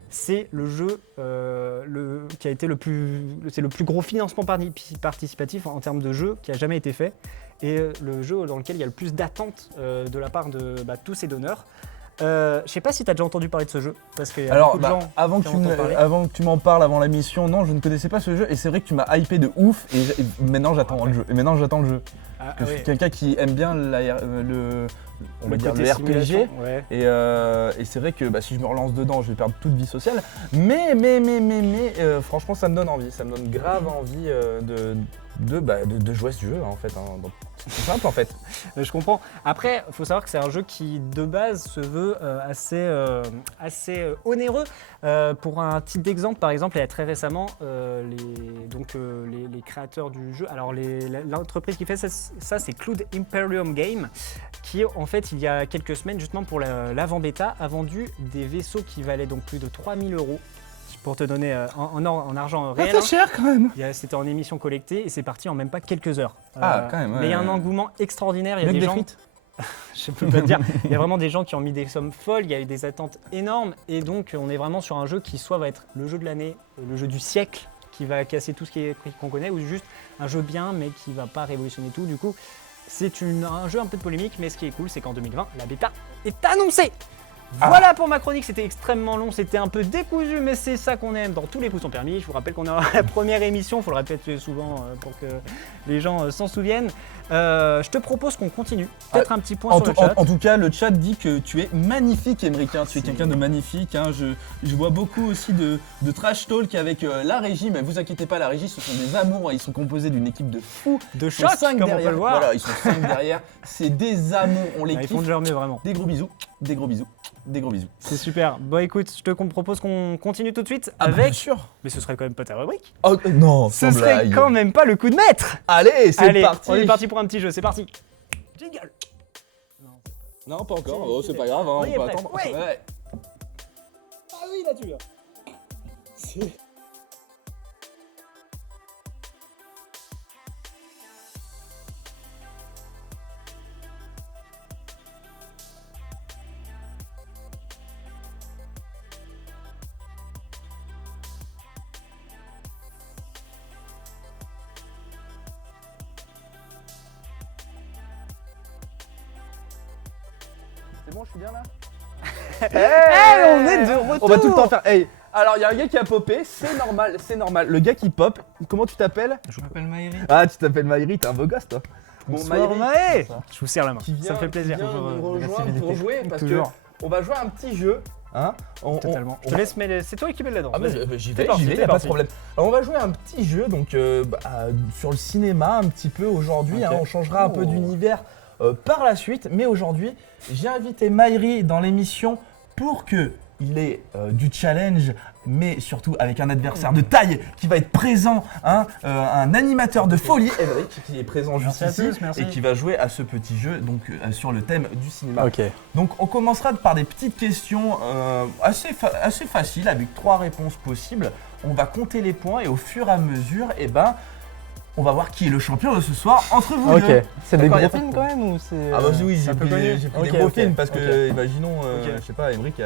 C'est le jeu qui a été le plus gros financement participatif en termes de jeu qui a jamais été fait et le jeu dans lequel il y a le plus d'attentes de la part de tous ces donneurs. Je sais pas si tu as déjà entendu parler de ce jeu parce qu'il y a beaucoup de gens avant que tu m'en parles avant la mission, non, je ne connaissais pas ce jeu et c'est vrai que tu m'as hypé de ouf et maintenant j'attends le jeu. Et maintenant j'attends le jeu. Je suis quelqu'un qui aime bien le RPG, ouais. Et c'est vrai que si je me relance dedans, je vais perdre toute vie sociale. Mais franchement, ça me donne envie, ça me donne grave envie de jouer à ce jeu en fait. Donc, c'est simple en fait. Je comprends. Après, il faut savoir que c'est un jeu qui de base se veut assez onéreux. Pour un titre d'exemple, par exemple, il y a très récemment les créateurs du jeu. Alors l'entreprise qui fait ça, c'est Cloud Imperium Game, qui en fait il y a quelques semaines justement pour l'avant-bêta a vendu des vaisseaux qui valaient donc plus de 3000 €. Pour te donner en argent réel. C'est cher quand même. C'était en émission collectée et c'est parti en même pas quelques heures. Quand même. Mais il y a un engouement extraordinaire. Il y a des gens. Frites. Je peux pas te dire. Il y a vraiment des gens qui ont mis des sommes folles. Il y a eu des attentes énormes et donc on est vraiment sur un jeu qui soit va être le jeu de l'année, le jeu du siècle, qui va casser tout ce qu'on connaît, ou juste un jeu bien mais qui va pas révolutionner tout. Du coup, c'est un jeu un peu de polémique, mais ce qui est cool, c'est qu'en 2020, la bêta est annoncée. Voilà pour ma chronique, c'était extrêmement long, c'était un peu décousu, mais c'est ça qu'on aime dans tous les coups sont permis. Je vous rappelle qu'on est la première émission, il faut le répéter souvent pour que les gens s'en souviennent. Je te propose qu'on continue, peut-être un petit point sur le chat. En tout cas, le chat dit que tu es magnifique, Émeric, tu es quelqu'un de magnifique. Je vois beaucoup aussi de trash talk avec la régie, mais vous inquiétez pas, la régie, ce sont des amours, ils sont composés d'une équipe de fous. De choc, comme on peut le voir. Voilà, ils sont 5 derrière, c'est des amours, on les kiffe. Ils font de leur mieux, vraiment. Des gros bisous, des gros bisous. Des gros bisous. C'est super. Bon écoute, je te propose qu'on continue tout de suite avec... Bien sûr. Mais ce serait quand même pas ta rubrique. Oh non, ce serait quand même pas le coup de maître. Allez, c'est parti. On est parti pour un petit jeu, c'est parti. Jingle. Non, pas encore. Oh, c'est pas grave, on peut attendre. Oui. Ouais. Ah oui, là tu viens. C'est bon, je suis bien là. On est de retour. On va tout le temps faire. Hey. Alors, il y a un gars qui a popé, c'est normal. Le gars qui pop, comment tu t'appelles? Je m'appelle Maëri. Ah, tu t'appelles Maëri, t'es un beau gosse toi. Bonsoir Maë. Je vous serre la main, ça me fait plaisir. Qui vient nous rejoindre pour jouer parce Toujours. qu'on va jouer à un petit jeu. Hein, Totalement. Je te laisse, mais c'est toi qui mets la danse. Ah bah, j'y vais, y a pas de problème. Alors on va jouer à un petit jeu donc sur le cinéma un petit peu aujourd'hui. Okay. On changera un peu d'univers par la suite, mais aujourd'hui j'ai invité Maëri dans l'émission pour que il ait du challenge, mais surtout avec un adversaire de taille qui va être présent, un animateur de folie, Émeric, qui est présent juste ici et qui va jouer à ce petit jeu donc sur le thème du cinéma. Okay. Donc on commencera par des petites questions assez faciles avec 3 réponses possibles. On va compter les points et au fur et à mesure, on va voir qui est le champion de ce soir entre vous deux. Ok. C'est des gros films quand même ou c'est... Ah bah oui, j'ai pris des gros films parce que imaginons, Ok. je sais pas, Émeric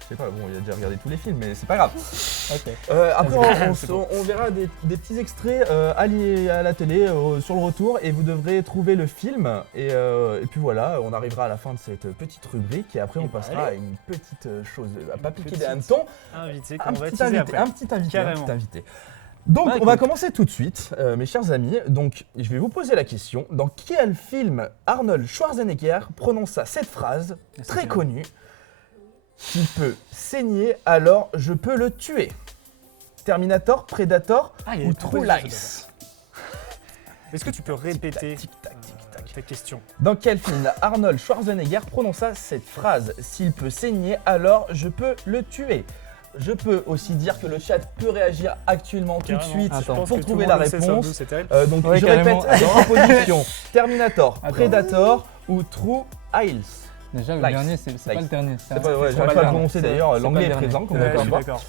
je sais pas, bon, il a déjà regardé tous les films, mais c'est pas grave. Ok. Après, on verra des petits extraits à la télé sur le retour et vous devrez trouver le film. Et puis voilà, on arrivera à la fin de cette petite rubrique et après on passera à une petite chose, à pas piquer des hannetons. Un petit invité. Donc on va commencer tout de suite, mes chers amis. Donc je vais vous poser la question, dans quel film Arnold Schwarzenegger prononça cette phrase très connue? S'il peut saigner, alors je peux le tuer. Terminator, Predator il y a ou des True propositions, Lies? Est-ce que tu peux répéter Tic-tac, tic-tac. ta question? Dans quel film Arnold Schwarzenegger prononça cette phrase? S'il peut saigner, alors je peux le tuer. Je peux aussi dire que le chat peut réagir actuellement tout de Carrément. suite Je pense pour que trouver tout la le monde le sait, réponse. Sardou, c'est terrible. Donc Ouais, je carrément. répète les propositions. Terminator, Attends. Predator ou True Lies? Déjà, le Lies. dernier, c'est pas Lies. le dernier. C'est pas, ouais, c'est j'arrive pas à le dernier. prononcer C'est- d'ailleurs, c'est l'anglais pas est le présent, dernier. comme Ouais, on je peut suis voir. d'accord.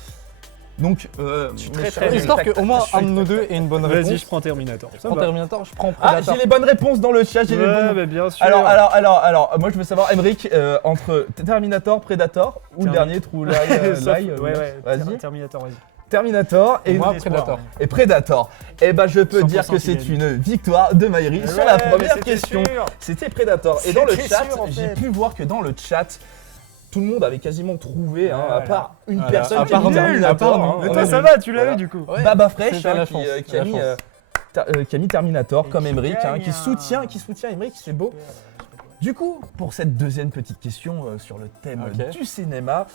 Donc, Je suis mes très, chers très Histoire tac, qu'au moins tac, un de tac, nous tac, deux tac. ait une bonne Vas-y, réponse. je prends Terminator. Je prends Terminator, je prends Ah, Predator. j'ai les bonnes réponses dans le chat, j'ai les bonnes. Ouais, bien sûr. Alors, moi je veux savoir, Emric, entre Terminator, Predator ou le Termi- dernier True Lie, Ouais, vas-y. Terminator, vas-y. Terminator et, Moi, espoir. Predator. et Predator. Eh ben, je peux 100% dire que c'est qu'il une victoire de Maïri sur la Ouais, mais première c'était question. sûr. C'était Predator. Et dans le C'était chat, sûr, en j'ai fait. pu voir que dans le chat, tout le monde avait quasiment trouvé, hein, à Voilà. part une Voilà. personne À qui a part mis nous, Terminator. à part nous. hein. Mais Ouais, toi, ouais. ça va, tu l'as Voilà. eu du coup. Ouais. Baba Fresh C'était la qui, chance, qui la a mis, chance. qui a mis Terminator Et comme qui Emric, gagne qui soutient Emric, c'est beau. Du coup, pour cette deuxième petite question sur le thème Ok. du cinéma,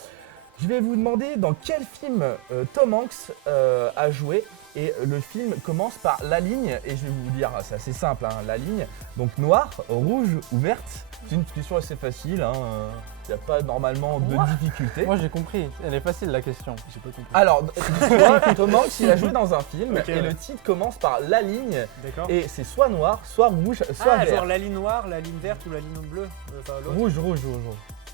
je vais vous demander dans quel film Tom Hanks a joué. Et le film commence par la ligne, et je vais vous dire, c'est assez simple, hein, la ligne, donc noire, rouge ou verte. C'est une question assez facile, il n'y a pas normalement de difficulté. Moi, j'ai compris. Elle est facile, la question. J'ai pas compris. Alors, dis-toi, Tom Hanks, il a joué dans un film, Ok, et ouais. le titre commence par la ligne, D'accord. et c'est soit noir, soit rouge, soit Ah, vert. genre la ligne noire, la ligne verte ou la ligne bleue. Enfin, l'autre. Rouge.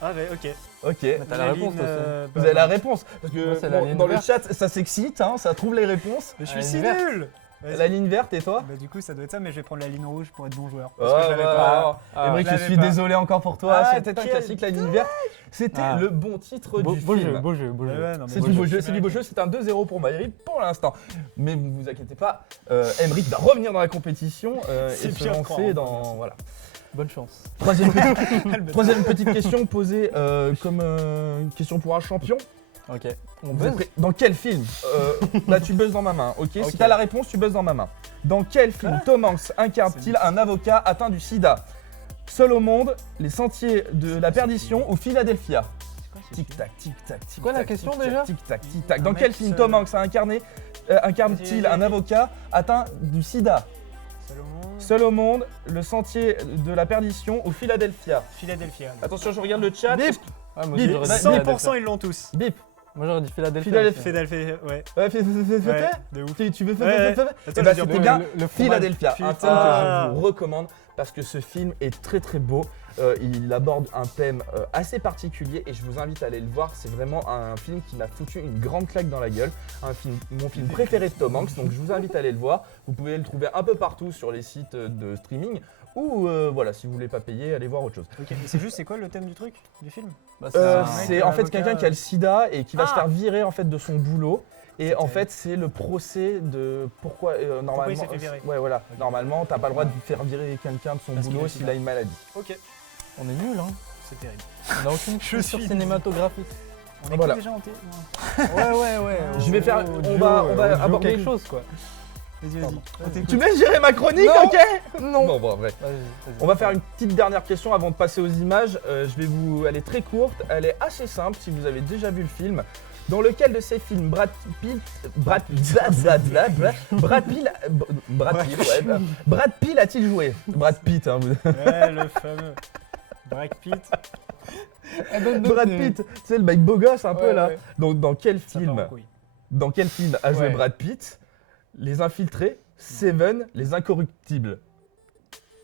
Ah, ouais, ok. Ok. T'as la réponse aussi. Vous avez la réponse, parce Moi, que c'est la bon, ligne dans le verte. chat, ça s'excite, ça trouve les réponses. Mais je La suis si ligne verte. nul. Vas-y. La ligne verte, et toi? Bah du coup ça doit être ça, mais je vais prendre la ligne rouge pour être bon joueur. Oh, Parce que je l'avais pas. Emric, je je l'avais suis pas. désolé encore pour toi, Ah, c'était un quel classique, la ligne verte. C'était Ah. le bon titre Beau du beau film. jeu, beau jeu, beau Ouais, jeu. ouais, non, mais C'est beau du beau jeu. jeu, c'est du beau jeu, c'est un 2-0 pour Maïri pour l'instant. Mais ne vous inquiétez pas, Emric va revenir dans la compétition C'est et se bien de croire, lancer hein, dans... Voilà. Bonne chance. Troisième petite question posée comme une question pour un champion. Ok. On Vous êtes buzz. prêts? Dans quel film Là, tu buzzes dans ma main, ok? Si Ok. t'as la réponse, tu buzzes dans ma main. Dans quel film Tom Hanks incarne-t-il un avocat atteint du sida? Seul au monde, Les Sentiers de la Perdition ou Philadelphia? Tic-tac, tic-tac, tic-tac. quoi la question tic-tac, déjà Tic-tac, tic-tac. Dans Un quel mec film seul. Tom Hanks incarne-t-il un avocat atteint du sida? Salomon. Seul au monde, Le Sentier de la Perdition ou Philadelphia? Philadelphia. Attention, je regarde le chat. Bip. Ah, moi, Bip. j'aurais dit 100% Philadelphia. ils l'ont tous. Bip. Moi, j'aurais dit Philadelphia. Philadelphia. Philadelphia, ouais. Ouais, fais. Ouais, de ouf. Tu veux Ouais, ouais. faire Attends, Eh je ben, vais dire c'était bon. bien le fromage. Philadelphia, un film Putain. que je vous recommande parce que ce film est très très beau. Il aborde un thème assez particulier et je vous invite à aller le voir. C'est vraiment un film qui m'a foutu une grande claque dans la gueule. Mon film préféré de Tom Hanks, donc je vous invite à aller le voir. Vous pouvez le trouver un peu partout sur les sites de streaming ou voilà, si vous voulez pas payer, allez voir autre chose. Ok, mais c'est juste, c'est quoi le thème du truc, du film? Bah, C'est en fait avocat, quelqu'un qui a le sida et qui va se Ah. faire virer en fait de son boulot. Et en C'était- fait, c'est le procès de pourquoi normalement. il s'est fait virer. Ouais, voilà. Ok. Normalement, t'as pas le droit de faire virer quelqu'un de son Parce qu'il boulot a le s'il sida. a une maladie. Ok, On est nuls, hein. c'est terrible. On n'a aucune Je culture suis cinématographique. On est Voilà. déjà hanté. Ouais. Je vais faire- on Joe, va aborder quelque chose, quoi. Vas-y, vas-y. Pardon. On t'écoute. Tu me laisses gérer ma chronique, Non. ok? Non. Bon, bref. Vas-y. On va faire une petite dernière question avant de passer aux images. Elle est très courte, elle est assez simple si vous avez déjà vu le film. Dans lequel de ces films Brad Pitt a-t-il joué? Brad Pitt, hein, vous- Ouais, le fameux. Brad Pitt. Brad Pitt, c'est le mec beau gosse un peu Ouais, là. ouais. Donc dans quel Ça part film en couille. Dans quel film a joué Ouais. Brad Pitt? Les Infiltrés, Seven, Les Incorruptibles.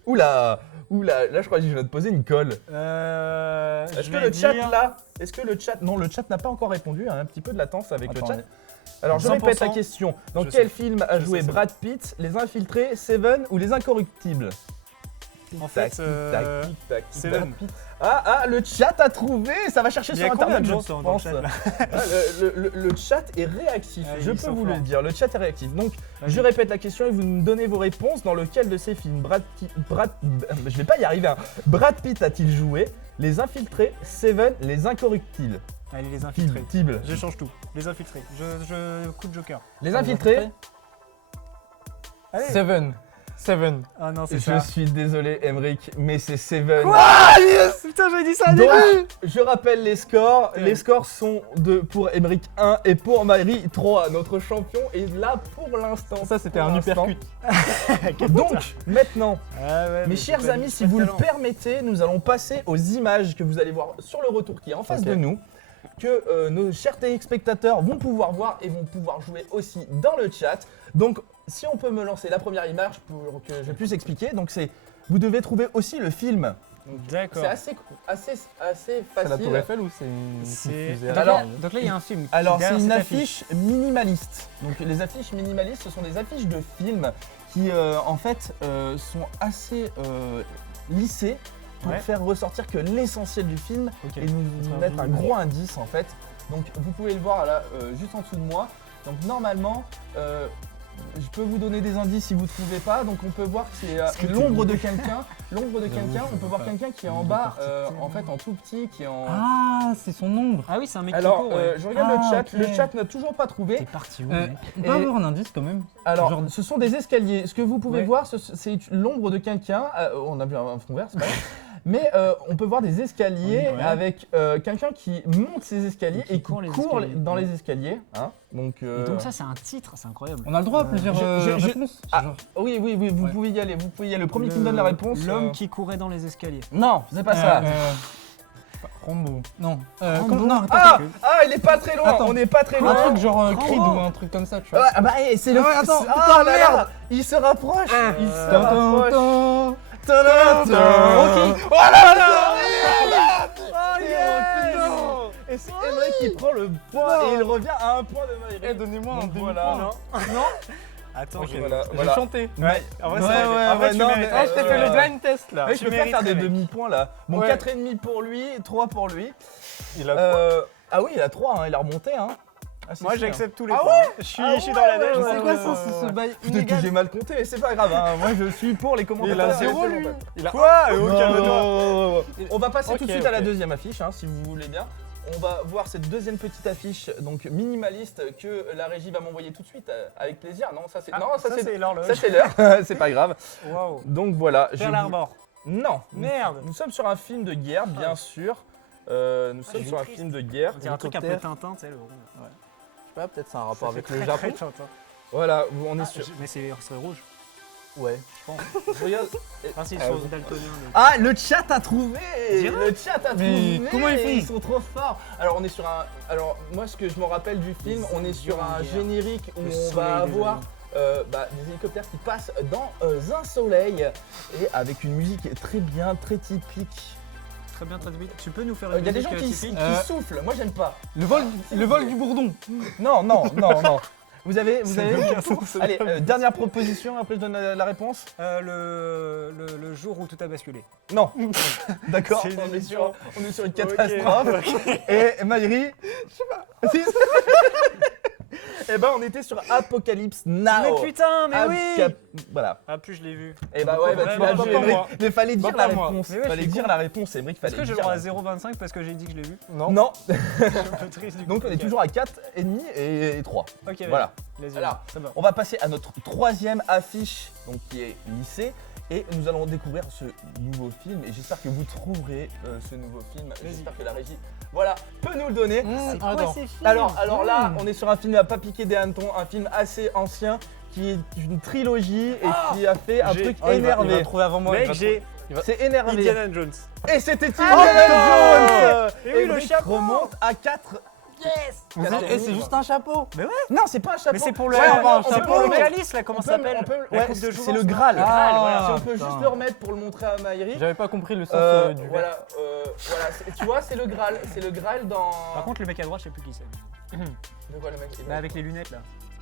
Oula, là je crois que je viens de poser une colle. Est-ce je que vais le chat dire- là, est-ce que le chat, non le chat n'a pas encore répondu, hein, un petit peu de latence avec le Attends, chat. Alors je 100%, répète la question, dans je quel sais. film a Je joué sais, c'est Brad Pitt, Les Infiltrés, Seven ou Les Incorruptibles? En Tic-tac, fait, tic-tac, tic-tac, Seven. tic-tac. Ah, le chat a trouvé, ça va chercher Il y sur a combien internet de gens je dans le pense. chat là? Ah, le chat est réactif, Ah, je ils peux sont vous le forts. dire, le chat est réactif. Donc, Vas-y. je répète la question et vous me donnez vos réponses. Dans lequel de ces films je vais pas y arriver, hein. Brad Pitt a-t-il joué? Les Infiltrés, Seven, Les Incorruptibles. Allez, les infiltrés. Tible. Je change tout. Les infiltrés. Je coupe Joker. Les Infiltrés. Allez. Seven. Seven. Ah non, c'est Je ça. suis désolé, Emric, mais c'est Seven. Ah yes. Putain, j'avais dit ça au Donc, début. je rappelle les scores. Ouais. Les scores sont pour Emric 1 et pour Maëri 3. Notre champion est là pour l'instant. Ça, c'était un uppercut. Donc, maintenant, Ah ouais, mes mais chers j'ai pas- amis, j'ai si pas de vous le talent. permettez, nous allons passer aux images que vous allez voir sur le retour qui est en face Ok. de nous, que nos chers téléspectateurs vont pouvoir voir et vont pouvoir jouer aussi dans le chat. Donc, si on peut me lancer la première image pour que je puisse expliquer, donc c'est, vous devez trouver aussi le film. D'accord. C'est assez C'est la Tour facile. Eiffel ou c'est une C'est- fusée Donc Alors- là- donc là, il y a un film. Alors, c'est derrière une cette affiche minimaliste. Donc, les affiches minimalistes, ce sont des affiches de films qui, en fait, sont assez lissées pour Ouais. faire ressortir que l'essentiel du film Ok. et nous mettre un gros indice, en fait. Donc, vous pouvez le voir là, juste en dessous de moi. Donc, normalement, je peux vous donner des indices si vous ne trouvez pas. Donc, on peut voir que c'est l'ombre de quelqu'un. L'ombre de quelqu'un, on peut voir quelqu'un qui est en bas, en fait, en tout petit, qui est en... Ah, c'est son ombre. Ah oui, c'est un mec Alors, qui court, ouais. je regarde Ah, le chat. ok. Le chat n'a toujours pas trouvé. T'es parti où, Euh, mec on peut Et- avoir un indice quand même. Alors, Genre- ce sont des escaliers. Ce que vous pouvez Ouais. voir, c'est l'ombre de quelqu'un. On a vu un fond vert, c'est pas grave. Mais on peut voir des escaliers Ouais. avec quelqu'un qui monte ces escaliers qui et qui court les court escaliers. dans Ouais. les escaliers. Hein. Donc, Et donc ça, c'est un titre, c'est incroyable. On a le droit à plusieurs je- réponses. Ah, Genre- oui, vous Ouais. pouvez y aller. Vous pouvez y aller. Le premier qui me donne la réponse. L'homme qui courait dans les escaliers. Non, c'est pas ça. Rambo. Non. Rambo. Non, attends. Ah, il est pas très loin. Attends. On n'est pas très Un loin. truc genre Rambo. Creed ou un truc comme ça, tu vois. Ouais, ah bah, c'est le. Ah ouais, attends, c'est- putain, oh là là, merde. il se rapproche. Il se Tan, rapproche. tan, Rocky. Oh là là. Et c'est Emre qui prend le point et il revient à un point de Maïri. Eh, donnez-moi un Donc demi-point, voilà. non. Attends, Ok, j'ai- voilà. J'ai chanté. Ouais, en vrai, Ouais, c'est vrai. ouais, En vrai, ouais, tu non, mérites. mais- Ah, je t'ai fait le blind test là. Ouais, Tu je peux pas faire des mériterais, mec. demi-points là. Bon, Ouais. 4,5 pour lui, 3 pour lui. Il a Ah oui, il a 3, il a remonté. Hein. Ah, c'est Moi, sûr. j'accepte tous les Ah points. ouais Je suis Ah je suis dans la ouais, neige. ouais, C'est ouais, quoi ouais, ça, ouais, ce ouais. bail Peut-être que inégal? j'ai mal compté, mais c'est pas grave. Hein. Moi, je suis pour les commentateurs. Il a c'est 0 bon, lui. en fait. Il a Quoi Non, Calme-toi. non, non. On va passer tout de Ok, suite à la ok. deuxième affiche, hein, si vous voulez bien. On va voir cette deuxième petite affiche, donc minimaliste, que la régie va m'envoyer tout de suite, avec plaisir. Non, ça c'est Ah, non, ça c'est ça l'horloge. c'est l'heure. C'est pas grave. Waouh. Donc voilà. Pearl Harbor. Non. Merde. Nous sommes sur un film de guerre, bien sûr. Nous sommes suis sur un triste. film de guerre. On dirait un truc un peu Hélicoptère. Tintin, tu sais, le rond. Je sais pas, peut-être c'est un rapport Ça avec fait le très, Japon. très Tintin. Voilà, on est Ah, sur. mais c'est rouge, Ouais. je pense. Regarde. Ah, c'est une Ah, sauce oui. daltonien. Ah, le chat a trouvé. Direct. Le chat a Mais trouvé. comment ils font? Ils sont trop forts. Alors on est sur un. Alors moi, ce que je me rappelle du film, on est sur un guerre. générique où Le on soleil va des avoir des hélicoptères qui passent dans un soleil et avec une musique très bien, très typique. Très bien, très bien. Tu peux nous faire Il une y a des gens musique qui typique soufflent. Moi, j'aime pas. Le vol du bourdon. Non, non, non, non. Vous avez. Allez, dernière proposition. Après, je donne la réponse. le jour où tout a basculé. Non. D'accord. C'est On est évident. sur une catastrophe. Et Maïri. Je sais pas. Eh ben, on était sur Apocalypse Now. Mais putain, mais oui. Voilà. Ah, plus je l'ai vu. Et bah ouais, bah tu l'as bah, vu, pas Emric. moi. Mais fallait dire Pas la moi. réponse. Mais ouais, je Fallait suis dire con. la réponse, Emric. Est-ce Fallait que j'ai le dire droit à la- 0,25 parce que j'ai dit que je l'ai vu Non. Je suis un peu triste du coup. Donc on est Ok. toujours à 4,5 et 3. Ok, vas-y. Voilà. Vas-y, Alors, ça va. On va passer à notre troisième affiche, donc qui est lycée. Et nous allons découvrir ce nouveau film. Et j'espère que vous trouverez ce nouveau film. J'espère que la régie, voilà, peut nous le donner. C'est quoi attends. ces films Alors là, on est sur un film à pas piquer des hannetons, un film assez ancien qui est une trilogie et qui a fait un J'ai- truc Oh, il va énervé. trouver avant moi. Mec, j'ai C'est énervé. Indiana Jones. Et c'était Indiana Jones. Et oui, le Emric chapeau. remonte à 4. Eh, c'est juste un chapeau. Non, c'est pas un chapeau. Mais c'est pour le, Ouais, on c'est peut- pour le on peut- calice là, comment on ça peut- s'appelle on peut- La ouais, coupe de c'est jouvence, le non Graal. Le Graal, voilà. Si on peut putain. juste le remettre pour le montrer à Maïri. J'avais pas compris le sens du verre. Voilà, tu vois, c'est le Graal. C'est le Graal dans. Par contre, le mec à droite, je sais plus qui c'est. de quoi le mec Bah, avec les lunettes là.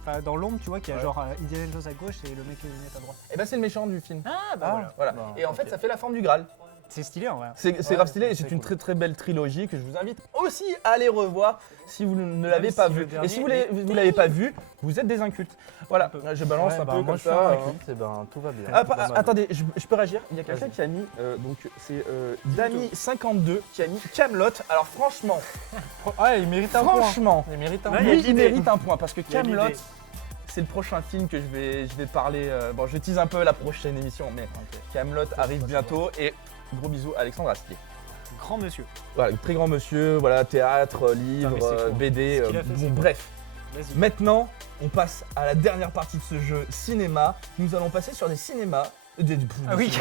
Enfin, dans l'ombre, tu vois qu'il y a genre Indiana Jones à gauche et le mec aux lunettes à droite. Et bah c'est le méchant du film. Ah, bah voilà. Voilà. Bon, Et en fait, ok. ça fait la forme du Graal. C'est stylé en vrai. C'est grave stylé et c'est c'est une cool. très très belle trilogie que je vous invite aussi à aller revoir si vous ne l'avez si pas le vu. dernier Et si vous ne l'avez pas vu, vous êtes des incultes. Voilà, je balance Ouais, un bah, peu moi comme je suis ça. un hein. inculte, et ben tout va bien. Ah, Dans ma vie. attendez, je peux réagir. Il y a quelqu'un qui a mis, donc c'est Dany52 qui a mis Camelot. Alors franchement, Ah, il mérite un point. franchement, Il mérite un Ouais, point. il y a lui de il l'idée. mérite un point parce que Il y a de Camelot, l'idée. c'est le prochain film que je vais parler. Bon, je tease un peu la prochaine émission, mais Kaamelott arrive bientôt. Et gros bisous à Alexandre Astier. Grand monsieur. Voilà, très grand monsieur, voilà, théâtre, livre, c'est cool. BD, Ce qu'il a fait, c'est cool. bref. Vas-y. Maintenant, on passe à la dernière partie de ce jeu cinéma. Nous allons passer sur des cinémas. Ah oui.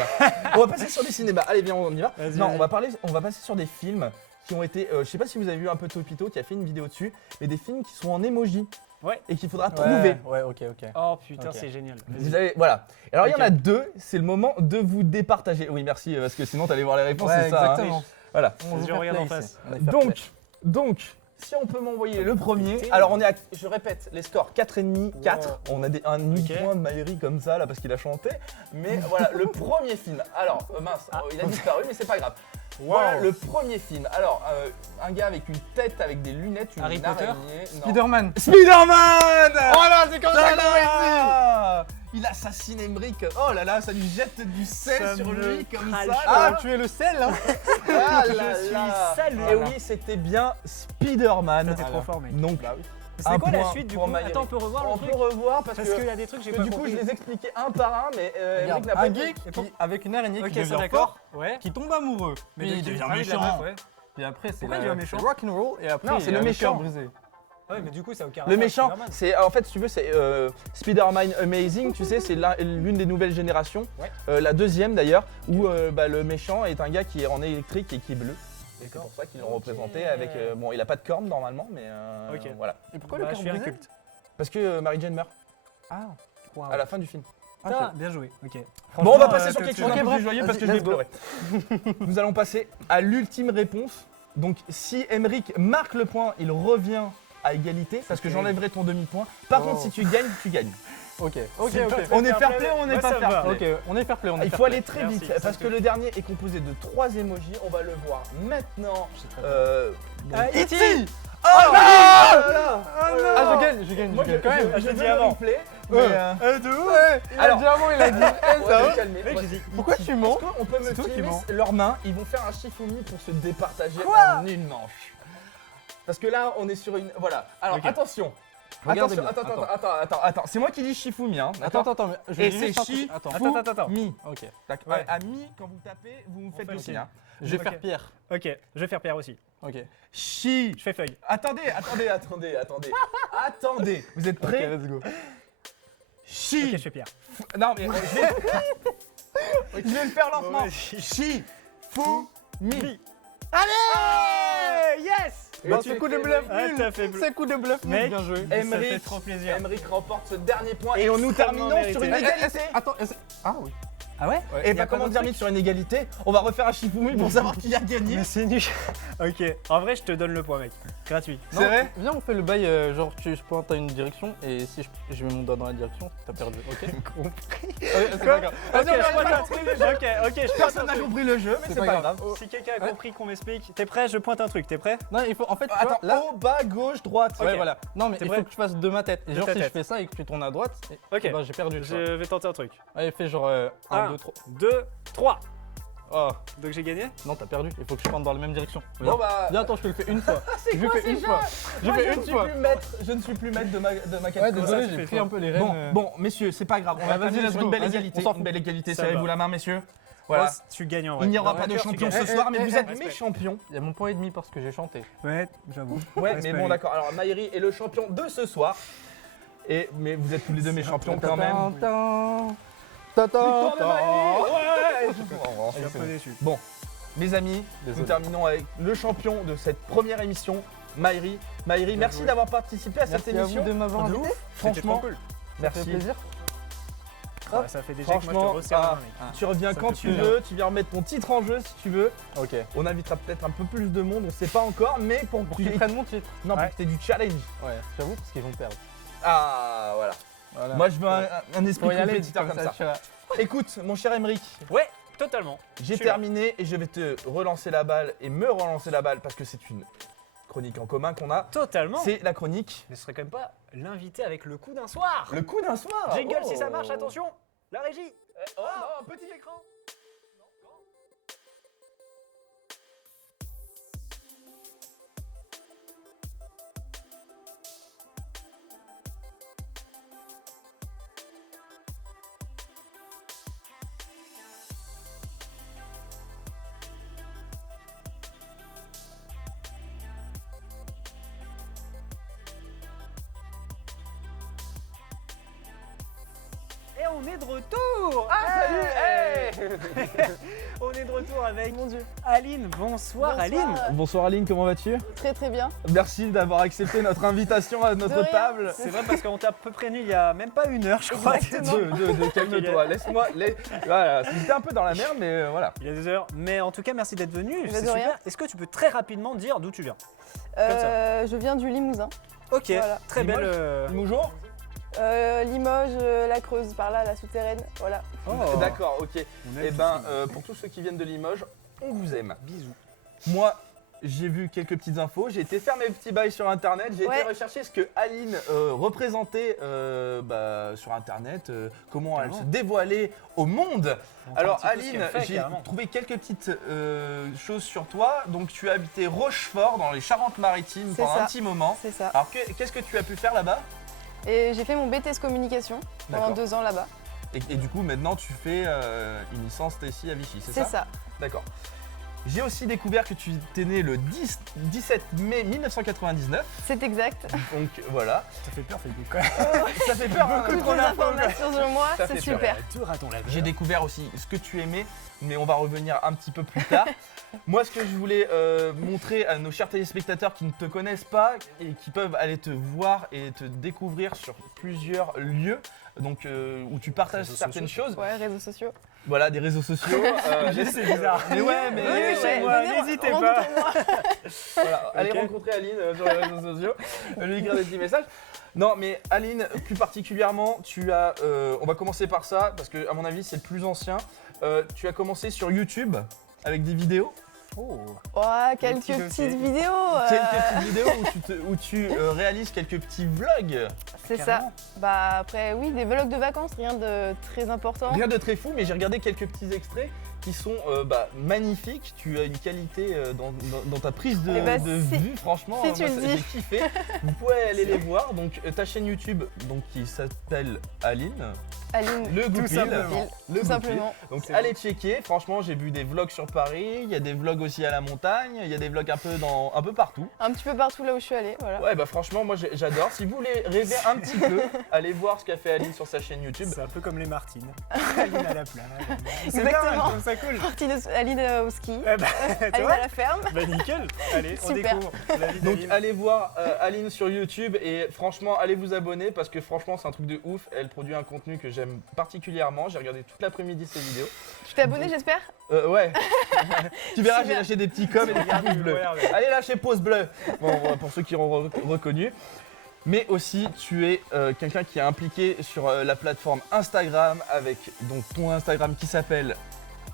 On va passer sur des cinémas. Allez, viens, on y va. Vas-y, Non, vas-y. on va passer sur des films qui ont été. Je sais pas si vous avez vu un peu Topito qui a fait une vidéo dessus, mais des films qui sont en emoji. Ouais. Et qu'il faudra trouver. Ouais, ok. Oh putain, Ok. c'est génial. Vous avez, voilà. Alors il y en a Ok. deux, c'est le moment de vous départager. Oui, merci, parce que sinon t'allais voir les réponses, Ouais, c'est ça. hein. exactement. Voilà. On Je joue regarde en fair play face. ici. On est fair play. Donc, si on peut m'envoyer le premier. Alors on est à, je répète, les scores 4,5, 4. On a un demi-point de Maëri comme ça là parce qu'il a chanté. Mais voilà, le premier film. Alors, mince, il a disparu, mais c'est pas grave. Voilà le premier film. Alors, un gars avec une tête, avec des lunettes, une Harry Potter araignée. Non. Spider-Man. Spider-Man. Voilà, c'est comme ça qu'on Ah, il assassine Emmerich. Oh là là, ça lui jette du sel Ça sur me lui comme crale ça. chaud. là. Ah, tu es le sel, hein. Ah là Je suis là. salé. Et oui, c'était bien Spider-Man. T'es trop fort, mec. Donc, C'est un quoi la point suite du pour coup Maëri. Attends, on peut revoir on le truc peut revoir parce Parce que, qu'il y a des trucs que j'ai que pas du coup, compris. je les expliquais un par un, mais Emmerich n'a pas Un dit. geek avec une araignée Ok, qui ça devient d'accord. fort, Ouais. qui tombe amoureux. Mais Puis il de- devient ah oui, de la méchant. meuf, ouais. Et après, c'est Pourquoi il devient méchant rock'n'roll. Et après, Non, il c'est y a le un méchant. cœur brisé. Ouais, mais du coup, ça a aucun Le rapport avec méchant, Spider-Man. c'est en fait, si tu veux, c'est Spider-Man Amazing, tu sais, c'est l'une des nouvelles générations, Ouais. la deuxième d'ailleurs, où le méchant est un gars qui est en électrique et qui est bleu. Et c'est D'accord. pour ça qu'ils l'ont représenté avec. Bon, il a pas de corne normalement, mais Ok. voilà. Et pourquoi Bah, le je cœur suis un brisé culte. Parce que Mary Jane meurt Ah. Wow. à la fin du film. Ah, bien joué. Ok. Bon, on va Franchement, passer sur que quelque tu- chose un Ok, peu bref, plus joyeux parce que vas-y, je vais let's go. pleurer. Nous allons passer à l'ultime réponse. Donc, si Emmerich marque le point, il revient à égalité parce que j'enlèverai ton demi-point. Par contre, si tu gagnes, tu gagnes. Ok. On est fair play ou on n'est Ouais, pas ça me fair va. play Ok, on est fair play. On est Il fair faut play. aller très Merci, vite ça parce me que le dernier est composé de 3 emojis. On va le voir maintenant. E.T. Oh là là. Ah, je gagne Moi, quand même. je dit veux avant. le replay, mais, De ouf. Il a Alors- dit avant, il a dit. on va se calmer. Mec, j'ai dit Pourquoi tu mens? Est-ce qu'on peut me C'est toi qui filmer mens. leurs mains? Ils vont faire un Shifumi pour se départager Quoi en une manche. Parce que là, on est sur une. Voilà. Alors Ok. attention. Regardez Attention, bien, attends. C'est moi qui dis Shifumi, hein. d'accord Attends, mais je Et dis c'est juste un truc. chi, Attends. Attends. mi. Ok. D'accord. Ouais. À mi, quand vous tapez, vous me faites fait le le signe. signe. hein. Je vais Ok. faire Pierre. Ok, je vais faire Pierre aussi. Ok. Chi. Je fais feuille. Attendez. Attendez. Vous êtes prêts? let's go. Chi. Ok, je fais Pierre. Non, mais je vais le faire lentement. Chi. Fu. Mi. Allez Yes Bon, c'est coup de bluff Ah, nul. t'as fait C'est coup de bluff nul. Mec, Bien joué. ça fait Emmerich. trop plaisir. Emmerich remporte ce dernier point et nous Extrêmement terminons sur une mérité. égalité. Attends. Ah oui. Ah ouais Et Y a bah pas comment d'autre terminer sur une égalité? On va refaire un Shifumi pour savoir qui a gagné. Mais c'est nul. Ok, en vrai, je te donne le point, mec. Gratuit. C'est vrai? Viens, on fait le bail, genre tu pointes à une direction et si je mets mon doigt dans la direction, t'as perdu. Ok. C'est pas grave. Ok, Vas-y, je on pointe va un truc. Ok, je pointe Personne un n'a truc. compris le jeu, mais c'est pas grave. Si quelqu'un a compris qu'on m'explique, t'es prêt? Je pointe un truc, t'es prêt? Non, il faut en fait. tu vois, Attends, là. haut, bas, gauche, droite. Ouais, Ok. voilà. Non, mais T'es il prêt faut que tu fasses de ma tête. Et De genre, ta si je tête. fais ça et que tu tournes à droite, Ok. bah, j'ai perdu. tu Je vois. vais tenter un truc. Allez, fais genre 1, Un. 2, 3. 2, 3. Oh, Donc j'ai gagné? non, t'as perdu. Il faut que je pointe dans la même direction. Bon bah. Viens, attends, je te le fais une fois. C'est Je quoi fais ces une jeux fois. Je Moi, fais je une ne suis fois. plus maître. Je ne suis plus maître de ma Ouais, catégorie. désolé, tu j'ai fais pris toi. un peu les rênes. Bon, messieurs, c'est pas grave. On va vas-y, terminer let's sur une go. belle Vas-y, égalité. on s'en fout. Une belle égalité. Ça Serrez-vous va. la main, messieurs. Voilà. Oh, tu gagnes en vrai. Il n'y aura Dans pas mon de cœur, tu champion gagnes. ce soir, mais vous êtes respect. mes champions. Il y a mon point et demi parce que j'ai chanté. Ouais, j'avoue. Ouais, Respect. mais bon, d'accord. Alors, Maëri est le champion de ce soir. Mais vous êtes tous les deux mes champions quand même. Victoire de Maëri. Ouais. Je suis un peu déçu. Bon, mes amis, Désolé. nous terminons avec le champion de cette première émission, Maëri. Maëri, merci joué. d'avoir participé à cette Merci à vous émission. de m'avoir De invité. ouf. C'était Franchement, trop cool. Ça fait merci. plaisir. Ouais, ça fait déjà que moi je Franchement, te resserre la ah, main, mec. tu reviens Ça quand fait tu plaisir. veux, tu viens remettre ton titre en jeu si tu veux. Ok. On invitera peut-être un peu plus de monde, on sait pas encore, mais pour que Qu'ils prennent mon titre. non, pour Ouais. que t'aies du challenge. Ouais, j'avoue, parce qu'ils vont perdre. Ah, voilà. Voilà. Moi, je veux un esprit Faut y aller, compétiteur comme ça. tu vois. Écoute, mon cher Emmerich, Ouais, totalement. j'ai Celui-là. terminé et je vais te relancer la balle et me relancer la balle parce que c'est une chronique en commun qu'on a. Totalement. C'est la chronique Mais ce serait quand même pas l'invité avec le coup d'un soir. Le coup d'un soir. Jingle Oh. si ça marche, attention. La régie. Oh non, petit écran. Et on est de retour. Salut. On est de retour avec Mon Dieu. Aline. Bonsoir, Aline. Bonsoir Aline, comment vas-tu? Très très bien. Merci d'avoir accepté notre invitation à notre De rien. table. C'est vrai parce qu'on t'a à peu près prévenu il y a même pas une heure, je crois. De calme-toi, laisse-moi. Voilà, j'étais un peu dans la merde, mais voilà. Il y a 2 heures. Mais en tout cas, merci d'être venu. De C'est rien. super. Est-ce que tu peux très rapidement dire d'où tu viens? Je viens du Limousin. Ok, Voilà. très Limoges belle. Bonjour. Limoges, la Creuse, par là, la souterraine, voilà. Oh. D'accord, ok. On a Eh tout ben, fait. pour tous ceux qui viennent de Limoges, on vous aime. Bisous. Moi, j'ai vu quelques petites infos, j'ai été faire mes petits bails sur internet, j'ai Ouais. été rechercher ce que Aline représentait sur internet, comment elle se dévoilait au monde. Alors Un petit peu ce Aline, qu'elle fait, j'ai carrément. trouvé quelques petites choses sur toi. Donc tu as habité Rochefort dans les Charentes-Maritimes C'est pendant un ça. petit moment. C'est ça. Alors qu'est-ce que tu as pu faire là-bas? Et j'ai fait mon BTS communication pendant D'accord. 2 ans là-bas. Et du coup maintenant tu fais une licence TSI à Vichy, c'est C'est ça? ça. D'accord. J'ai aussi découvert que tu étais né le 17 mai 1999. C'est exact. Donc voilà. Ça fait peur, Facebook quand même. Ça fait peur. hein. Toutes les informations sur moi, Ça c'est fait peur. super. Dur à ton laveur. J'ai découvert aussi ce que tu aimais, mais on va revenir un petit peu plus tard. Moi, ce que je voulais montrer à nos chers téléspectateurs qui ne te connaissent pas et qui peuvent aller te voir et te découvrir sur plusieurs lieux, donc où tu partages Réseaux certaines sociaux. choses. Ouais, réseaux sociaux. Voilà, des réseaux sociaux. C'est bizarre. Mais ouais, mais Venez chez moi, venez, n'hésitez pas. rencontrez-moi. voilà, allez Ok. rencontrer Aline sur les réseaux sociaux, lui écrire des petits messages. Non, mais Aline, plus particulièrement, tu as. On va commencer par ça parce que à mon avis, c'est le plus ancien. Tu as commencé sur YouTube avec des vidéos. Oh. Ouais, quelques petits dossiers. petites vidéos. Quelques petites vidéos où tu réalises quelques petits vlogs. C'est ça. Carrément. Bah après, oui, des vlogs de vacances, rien de très important. Rien de très fou, mais j'ai regardé quelques petits extraits qui sont magnifiques. Tu as une qualité dans ta prise de, Eh bah, de si- vue, franchement, si tu moi, le j'ai dis. kiffé. Vous pouvez aller les voir. Donc ta chaîne YouTube, donc qui s'appelle Aline, Aline, le Goupil. simplement. Le tout Goupil. simplement. Donc C'est allez checker, franchement j'ai vu des vlogs sur Paris, il y a des vlogs aussi à la montagne, il y a des vlogs un peu partout. Un petit peu partout là où je suis allée, voilà. Ouais bah franchement moi j'adore. Si vous voulez rêver un petit peu, allez voir ce qu'a fait Aline sur sa chaîne YouTube. C'est un peu comme les Martines. Aline à la plage. C'est bien, Exactement. je trouve ça cool. Aline au ski, Eh ben, tu Aline vois à la ferme. Bah nickel. Allez, on Super. découvre la vie Donc d'Aline. allez voir Aline sur YouTube et franchement allez vous abonner parce que franchement c'est un truc de ouf. Elle produit un contenu que j'aime particulièrement. J'ai regardé toute l'après-midi ses vidéos. Tu t'es abonné, j'espère? Ouais. Tu verras, j'ai Super. lâché des petits coms et des petits pouces bleus. Regarde. Allez lâcher pause bleue pour ceux qui auront reconnu. Mais aussi, tu es quelqu'un qui est impliqué sur la plateforme Instagram avec donc ton Instagram qui s'appelle.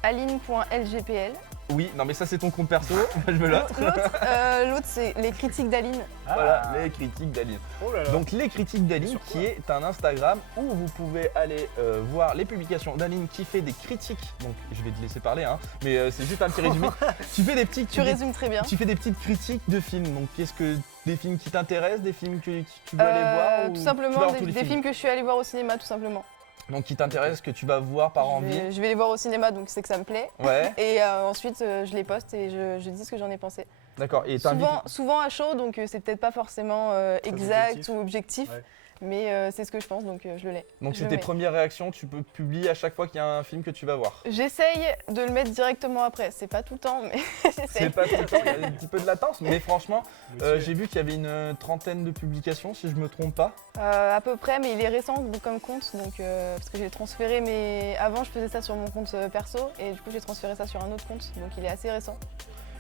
Aline.lgpl. Oui, non mais ça c'est ton compte perso, je veux l'autre. L'autre, c'est les critiques d'Aline. Ah. Voilà, les critiques d'Aline. Oh là là. Donc les critiques d'Aline Sur quoi qui est un Instagram où vous pouvez aller voir les publications d'Aline qui fait des critiques. Donc je vais te laisser parler hein, mais c'est juste un petit résumé. Tu fais des petits Tu résumes très bien. Tu fais des petites critiques de films, donc qu'est-ce que des films qui t'intéressent, des films que tu veux aller voir ou Tout tu vas simplement, voir des, tous les des films que je suis allée voir au cinéma, tout simplement. Donc qui t'intéressent, que tu vas voir par envie. Je vais les voir au cinéma, donc c'est que ça me plaît. Ouais, Et ensuite, je les poste et je dis ce que j'en ai pensé. d'accord. Et t'invites. Souvent à chaud, donc c'est peut-être pas forcément exact objectif. ou objectif, Ouais. mais c'est ce que je pense, donc je le mets. Donc Je c'est le tes mets. premières réactions, tu peux publier à chaque fois qu'il y a un film que tu vas voir. J'essaye de le mettre directement après. C'est pas tout le temps, mais C'est j'essaye. pas tout le temps, il y a un petit peu de latence, mais franchement, Le tuer. j'ai vu qu'il y avait une trentaine de publications, si je me trompe pas. À peu près, mais il est récent comme compte, donc parce que j'ai transféré. Mais avant, je faisais ça sur mon compte perso, et du coup, j'ai transféré ça sur un autre compte, donc il est assez récent.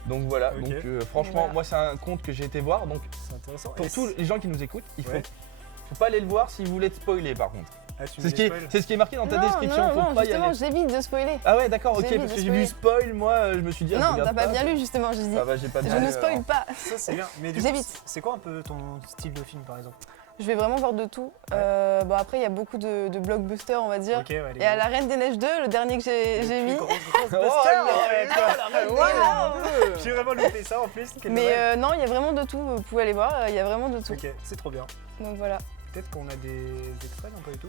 Donc voilà, Ok. donc franchement, Voilà. moi c'est un compte que j'ai été voir, donc C'est intéressant. pour Et tous les gens qui nous écoutent, il faut, Ouais. faut pas aller le voir si vous voulez te spoiler par contre. Ah, tu C'est me ce, qui est, spoil. c'est ce qui est marqué dans ta non, description, non, faut non, pas y justement, aller. j'évite de spoiler. Ah ouais, d'accord, ok, J'évite parce de que j'ai vu spoiler. spoil, moi je me suis dit. Non, regarde t'as pas bien lu, justement, je dis. Ah bah j'ai pas Je bien ne lu, spoil alors. pas. Ça, c'est bien. Mais du coup, J'évite. c'est quoi un peu ton style de film, par exemple? Je vais vraiment voir de tout. Bon, après, il y a beaucoup de blockbusters, on va dire. Ok, ouais, Et à La Reine des Neiges 2, le dernier que j'ai mis. Oh Buster, là ouais, là, toi. la reine des Voilà. neiges. J'ai vraiment loupé ça en plus. quel Mais dommage. non, il y a vraiment de tout. Vous pouvez aller voir, il y a vraiment de tout. Ok, c'est trop bien. Donc voilà. Peut-être qu'on a des extraits, non pas du tout.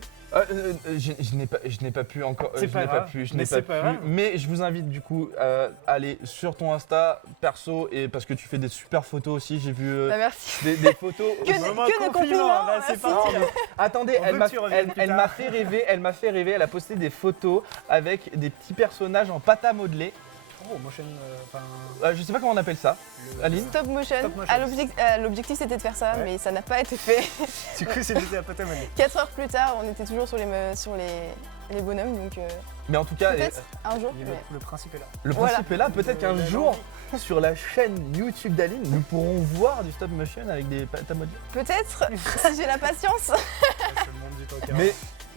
Je n'ai pas pu encore. C'est je pas n'ai grave, pas pu. Je mais n'ai c'est pas pas pu. grave. Mais je vous invite du coup à aller sur ton Insta perso et parce que tu fais des super photos aussi. J'ai vu Bah, merci. des photos. Que de compliments. bah, c'est merci. parti. Non, mais attendez, On elle veut m'a que tu reviennes plus tard. fait rêver. Elle m'a fait rêver. Elle a posté des photos avec des petits personnages en pâte à modeler. Oh, motion. Enfin. Je sais pas comment on appelle ça. Aline. Stop motion. Stop motion. L'objectif c'était de faire ça, Ouais. mais ça n'a pas été fait. Du coup, c'était à pâte à modeler. 4 heures plus tard, on était toujours sur les bonhommes, donc Mais en tout cas, peut-être un jour. Le, mais- le principe est là. le Voilà. principe est là. Peut-être qu'un La jour, sur la chaîne YouTube d'Aline, nous pourrons voir du stop motion avec des pâtes à modeler. Peut-être, si j'ai la patience. C'est le monde du poker.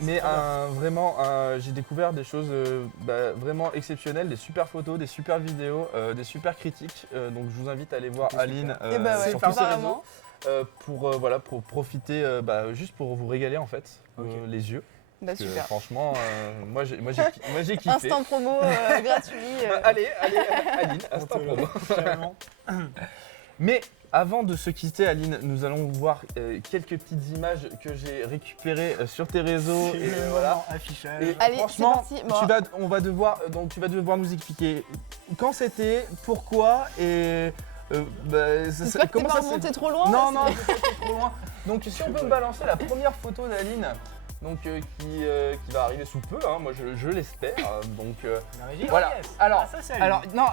Mais vraiment, j'ai découvert des choses vraiment exceptionnelles, des super photos, des super vidéos, des super critiques. Donc je vous invite à aller voir Ok, Aline Et bah ouais, sur tous ses apparemment. réseaux pour profiter, juste pour vous régaler en fait, Ok. les yeux. Bah Parce que, super. franchement, moi j'ai kiffé. Instant promo gratuit. Allez, Aline, instant promo. Carrément. Mais avant de se quitter, Aline, nous allons voir quelques petites images que j'ai récupérées sur tes réseaux. C'est Et le voilà. moment affichage. Et Allez, franchement, c'est parti. Bon. tu vas devoir nous expliquer quand c'était, pourquoi et J'espère que t'es comment pas ça remonté s'est. trop loin. Non, parce non, que- c'est pas trop loin. Donc si on peut me balancer la première photo d'Aline, donc qui va arriver sous peu, hein, moi je l'espère. Donc La régie. voilà. Oh, yes. Alors, Ah, ça, c'est Aline. alors non,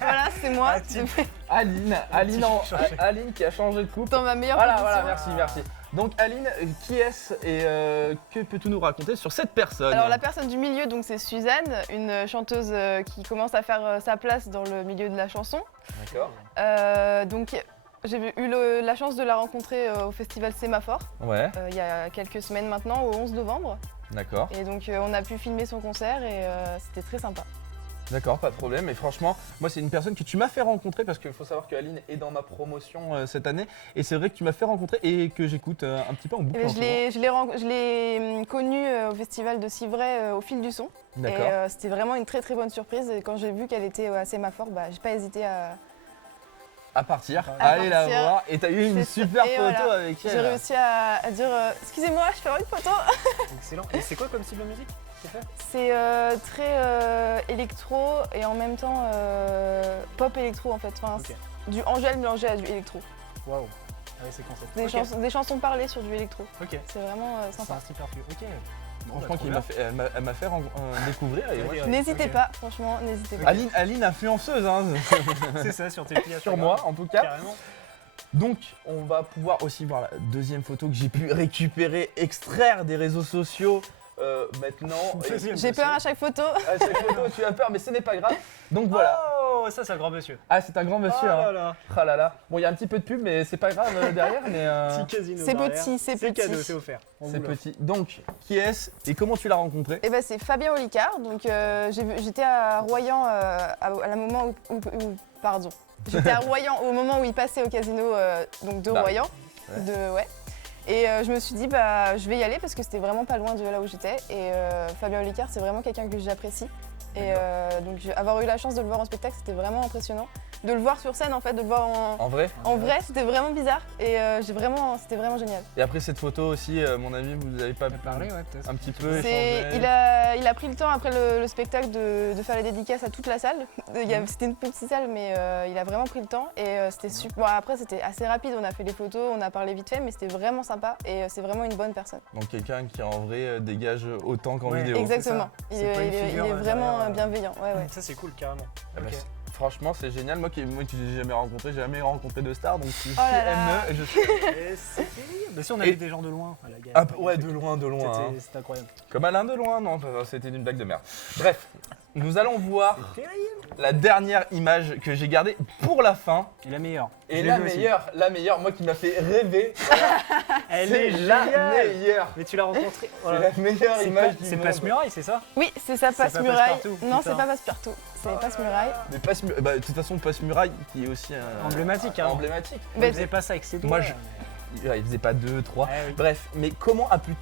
Voilà, c'est moi. Ah, type. Aline qui a changé de coupe. Dans ma meilleure Voilà, position. voilà, merci. Donc Aline, qui est-ce et que peux-tu nous raconter sur cette personne? Alors la personne du milieu, donc c'est Suzanne, une chanteuse qui commence à faire sa place dans le milieu de la chanson. D'accord. Donc j'ai eu la chance de la rencontrer au festival Sémaphore Ouais, il y a quelques semaines maintenant, au 11 novembre. d'accord. Et donc on a pu filmer son concert et c'était très sympa. D'accord, pas de problème. Et franchement, moi, c'est une personne que tu m'as fait rencontrer parce qu'il faut savoir que Aline est dans ma promotion cette année. Et c'est vrai que tu m'as fait rencontrer et que j'écoute un petit peu en boucle. Et en ce moment. je l'ai connue au festival de Civray au fil du son. D'accord. Et c'était vraiment une très très bonne surprise. Et quand j'ai vu qu'elle était à Sémaphore, bah, j'ai pas hésité À partir, À aller la partir. voir. Et t'as eu une C'est super ça. Et photo voilà. avec J'ai elle. réussi à dire excusez-moi, je peux avoir une photo. Excellent. Et c'est quoi comme style de musique c'est fait C'est très électro et en même temps pop électro en fait. Enfin, Ok. du Angèle mélangé à du électro. Waouh. Ah ouais, c'est concept. Des chansons parlées sur du électro. Ok. C'est vraiment C'est sympa. un super flux. Ok. Bon, Franchement, bah, elle m'a fait découvrir. Et moi, Ok. N'hésitez Ok. pas, franchement, n'hésitez pas. Aline influenceuse, hein, C'est ça sur tes pieds. sur moi en tout cas. Carrément. Donc, on va pouvoir aussi voir la deuxième photo que j'ai pu récupérer, extraire des réseaux sociaux maintenant. Et J'ai peur à chaque photo. à chaque photo, tu as peur, mais ce n'est pas grave. Donc voilà. Oh, ça, c'est un grand monsieur. Ah, c'est un grand monsieur. Oh hein. là là. Ah là là. Bon, il y a un petit peu de pub, mais c'est pas grave derrière. Mais Petit casino. C'est derrière. petit, c'est C'est petit. cadeau, c'est offert. On c'est vous l'offre. petit. Donc, qui est-ce et comment tu l'as rencontré? Et ben c'est Fabien Olicard. Donc j'étais à Royan pardon. J'étais à Royan au moment où il passait au casino donc de Bah, Royan. ouais. Ouais. Et je me suis dit bah je vais y aller parce que c'était vraiment pas loin de là où j'étais. Et Fabien Olicard c'est vraiment quelqu'un que j'apprécie. Et donc avoir eu la chance de le voir en spectacle c'était vraiment impressionnant. De le voir sur scène en fait, de le voir En vrai. en vrai c'était vraiment bizarre. Et c'était vraiment génial. Et après cette photo aussi, mon ami, vous n'avez pas Parler, ouais, peut-être. un petit peu C'est- échangé. il a pris le temps après le spectacle de faire la dédicace à toute la salle. C'était une petite salle, mais il a vraiment pris le temps et c'était super. Bon, après, c'était assez rapide. On a fait les photos, on a parlé vite fait, mais c'était vraiment sympa et c'est vraiment une bonne personne. Donc quelqu'un qui en vrai dégage autant qu'en Ouais, vidéo. Exactement. Il C'est pas une est figure, vraiment derrière, bienveillant. Ouais, ouais. Ça, c'est cool, carrément. Ah bah, Ok. franchement, c'est génial. Moi qui j'ai jamais rencontré de star, donc si Oh là là. je suis Et c'est terrible. Mais si on a Et- vu des gens de loin à la gare. Ah, ouais, de loin. Hein. C'est incroyable. Comme Alain de loin, non, c'était une blague de merde. Bref, nous allons voir C'est terrible. la dernière image que j'ai gardée pour la fin. Et la meilleure. Et Je l'ai la vu aussi. meilleure, moi qui m'a fait rêver. Elle c'est est la géniale. meilleure. Mais tu l'as rencontrée. C'est la meilleure C'est image pas- du C'est monde. Passe-Muraille, c'est ça? Oui, c'est ça, C'est pas Passe-Muraille. Passe-Partout, Non, putain. c'est pas Passe-Partout. C'est Passe-Muraille. Mais de toute façon, Passe-Muraille qui est aussi Emblématique, hein. emblématique. Mais Mais- il faisait pas ça avec ses doigts. Moi, Ouais, il faisait pas 2, 3. Eh oui. Bref, mais comment as-tu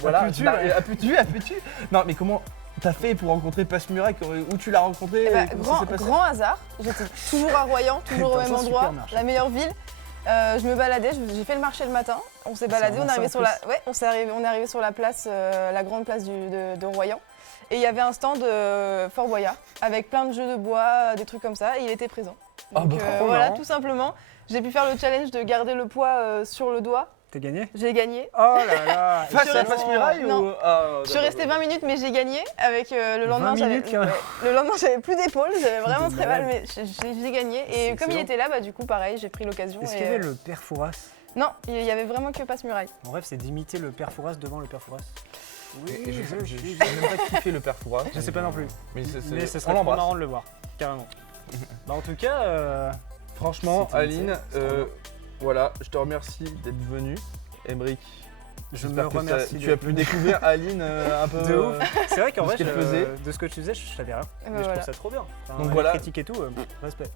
voilà, As-tu, bah, ouais. as-tu Non, mais comment t'as fait pour rencontrer Passe-Muraille? Où tu l'as rencontré? Eh ben, Comment ça s'est passé grand hasard. J'étais toujours à Royan, toujours au Comme même ça, endroit, super marché. la meilleure ville. Je me baladais, j'ai fait le marché le matin. On s'est baladé, on est arrivé sur la, on est arrivé sur la place, la grande place de Royan. Et il y avait un stand Fort Boyard avec plein de jeux de bois, des trucs comme ça. Et il était présent. Donc voilà, tout simplement. J'ai pu faire le challenge de garder le poids sur le doigt. T'as gagné? J'ai gagné. Oh là là. Face à Face Mirail Non. ou Je suis restée 20 minutes, mais j'ai gagné. Avec le lendemain, 20 minutes, le lendemain, j'avais plus d'épaule, j'avais vraiment De très mal, malade. mais j'ai gagné. Et comme il excellent. était là, bah, du coup, pareil, j'ai pris l'occasion. Est-ce qu'il y avait le père Fouras? Non, il y avait vraiment que Passe Muraille. Mon rêve, c'est d'imiter le père Fouras devant le père Fouras. Et je n'ai même pas kiffé le père Fouras. Je sais pas non plus. Mais ce on serait trop l'embrasse. marrant de le voir, carrément. Bah, en tout cas, Franchement, c'était Aline, nickel, voilà, je te remercie d'être venue. Emric, je me j'espère que remercie. tu as pu découvrir Aline un peu. De ouf. C'est vrai qu'en de vrai, ce qu'elle faisait. de ce que tu faisais, je savais rien. Et Mais bah je voilà. trouve ça trop bien. Enfin, Donc les voilà. critiques et tout, respect.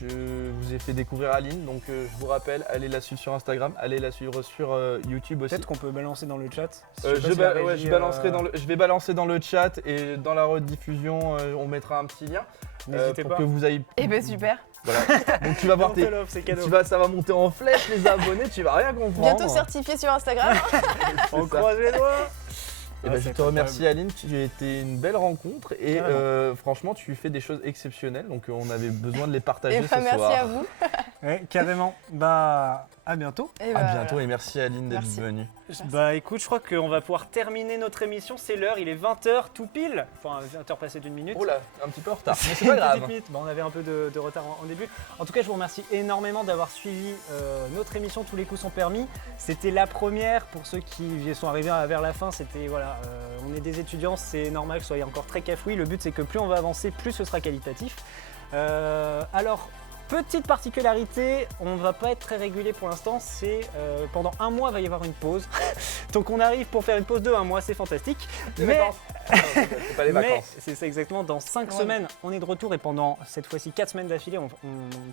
Je vous ai fait découvrir Aline, donc je vous rappelle, allez la suivre sur Instagram, allez la suivre sur YouTube aussi. Peut-être qu'on peut balancer dans le chat. Si Je sais pas si la régie, je vais balancer dans le chat et dans la rediffusion, on mettra un petit lien N'hésitez pour pas. que vous ayez. Eh ben super. Voilà. Donc tu vas voir On te l'offre, c'est cadeau. ça va monter en flèche les abonnés, tu vas rien comprendre. Bientôt certifié sur Instagram. On C'est ça. croise les doigts. Et Ouais, je c'est te remercie incroyable. Aline, tu as été une belle rencontre et franchement tu fais des choses exceptionnelles, donc on avait besoin de les partager Et ce bah, merci soir. à vous. Ouais, carrément. Bah, à bientôt. Et À bah, bientôt et merci Aline d'être Merci. venue. Bah écoute, je crois qu'on va pouvoir terminer notre émission. C'est l'heure, il est 20h tout pile. Enfin, 20h passé d'une minute. Oh là, un petit peu en retard, mais c'est Une pas grave. petite minute. Bon, on avait un peu de retard en début. En tout cas, je vous remercie énormément d'avoir suivi notre émission Tous les coups sont permis. C'était la première pour ceux qui sont arrivés vers la fin. C'était voilà, on est des étudiants, c'est normal que ce soit encore très cafouille. Le but c'est que plus on va avancer, plus ce sera qualitatif. Alors. Petite particularité, on ne va pas être très régulier pour l'instant, c'est pendant un mois il va y avoir une pause. Donc on arrive pour faire une pause de un mois, c'est fantastique. Les Mais- vacances. Non, c'est pas les Mais vacances. c'est ça exactement, dans 5 Ouais. semaines, on est de retour et pendant cette fois-ci 4 semaines d'affilée, on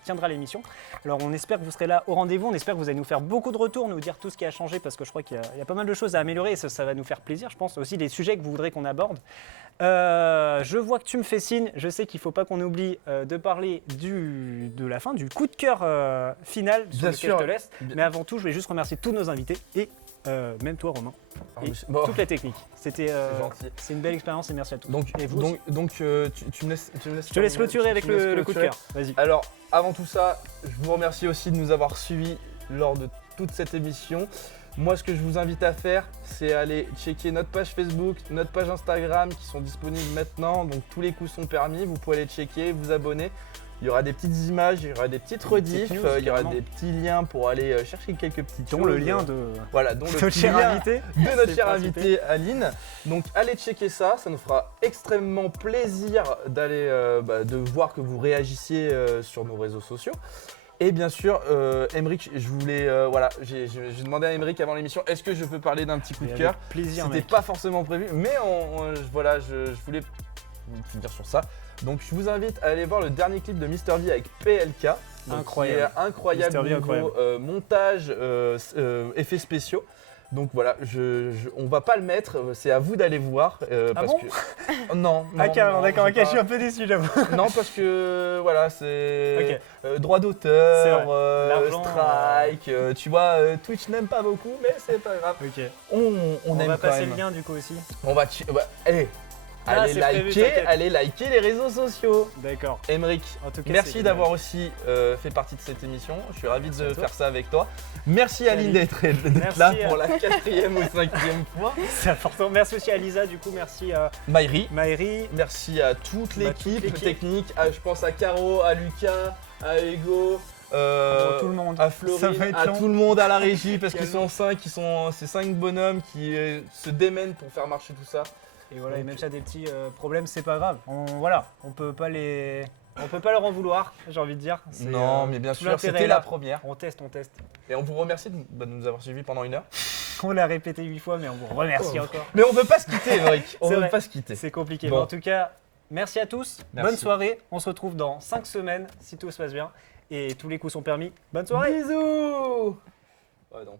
tiendra l'émission. Alors on espère que vous serez là au rendez-vous, on espère que vous allez nous faire beaucoup de retours, nous dire tout ce qui a changé parce que je crois qu'il y a pas mal de choses à améliorer et ça va nous faire plaisir, je pense. Aussi des sujets que vous voudrez qu'on aborde. Je vois que tu me fais signe, je sais qu'il ne faut pas qu'on oublie de parler de la fin, du coup de cœur final sur Bien lequel sûr. je te laisse. Mais avant tout, je vais juste remercier tous nos invités et même toi Romain. Et Bon. toute la technique. C'était gentil. c'est une belle expérience et merci à tous. Donc, et vous aussi. tu me laisses. Je te laisse clôturer avec le coup de cœur. Vas-y. Alors, avant tout ça, je vous remercie aussi de nous avoir suivis lors de toute cette émission. Moi, ce que je vous invite à faire, c'est aller checker notre page Facebook, notre page Instagram qui sont disponibles maintenant. Donc, tous les coups sont permis. Vous pouvez aller checker, vous abonner. Il y aura des petites images, il y aura des petites rediffs, news, il y aura carrément. des petits liens pour aller chercher quelques petites choses. Dont le lien de Voilà, dont le notre petit cher lien invité. de notre C'est chère pas cité. invitée Aline. Donc allez checker ça, ça nous fera extrêmement plaisir d'aller de voir que vous réagissiez sur nos réseaux sociaux. Et bien sûr, Emric, je voulais j'ai demandé à Emric avant l'émission, est-ce que je peux parler d'un petit coup de Et cœur? avec plaisir, C'était mec. pas forcément prévu, mais je voulais vous finir sur ça. Donc je vous invite à aller voir le dernier clip de Mr V avec PLK. Donc, Incroyable. qui est incroyable Mr V, niveau incroyable. montage, effets spéciaux. Donc voilà, on va pas le mettre, c'est à vous d'aller voir. Parce bon que... Non. Ah non, carrément, non, d'accord, ok, j'ai je suis pas- un peu déçu, j'avoue. Non, parce que voilà, c'est droit C'est d'auteur, vrai. L'argent, strike, tu vois, Twitch n'aime pas beaucoup, mais c'est pas grave. Ok. On On aime va quand passer même. le lien du coup aussi. On va, Ah, allez c'est prévu, liker, t'inquiète. allez liker les réseaux sociaux. D'accord. Emric, En tout cas, merci c'est d'avoir aussi fait partie de cette émission. Je suis ravi Merci à de toi. faire ça avec toi. Merci Aline Salut. d'être Merci là à- pour la 4e ou 5e fois. C'est important. Merci aussi à Lisa, du coup, merci à Maïri, Maëri. merci à toute toute l'équipe l'équipe. technique. Je pense à Caro, à Lucas, à Hugo. Tout le monde. À Ça Florine, va être à long. tout le monde à la régie parce qu'ils Calme. sont 5, ces 5 bonhommes qui se démènent pour faire marcher tout ça. Et voilà, et Donc- même s'il y a des petits problèmes, c'est pas grave. On peut pas leur en vouloir, j'ai envie de dire. C'est, Non, mais bien tout sûr, l'intérêt c'était est là. la première. On teste. Et on vous remercie de nous avoir suivis pendant 1 heure. On l'a répété 8 fois, mais on vous remercie Oh. encore. Mais on veut pas se quitter, Emric. On C'est veut vrai. pas se quitter. C'est compliqué. Bon. Mais en tout cas, merci à tous. Merci. Bonne soirée. On se retrouve dans 5 semaines, si tout se passe bien. Et tous les coups sont permis. Bonne soirée. Bisous. Ouais, non.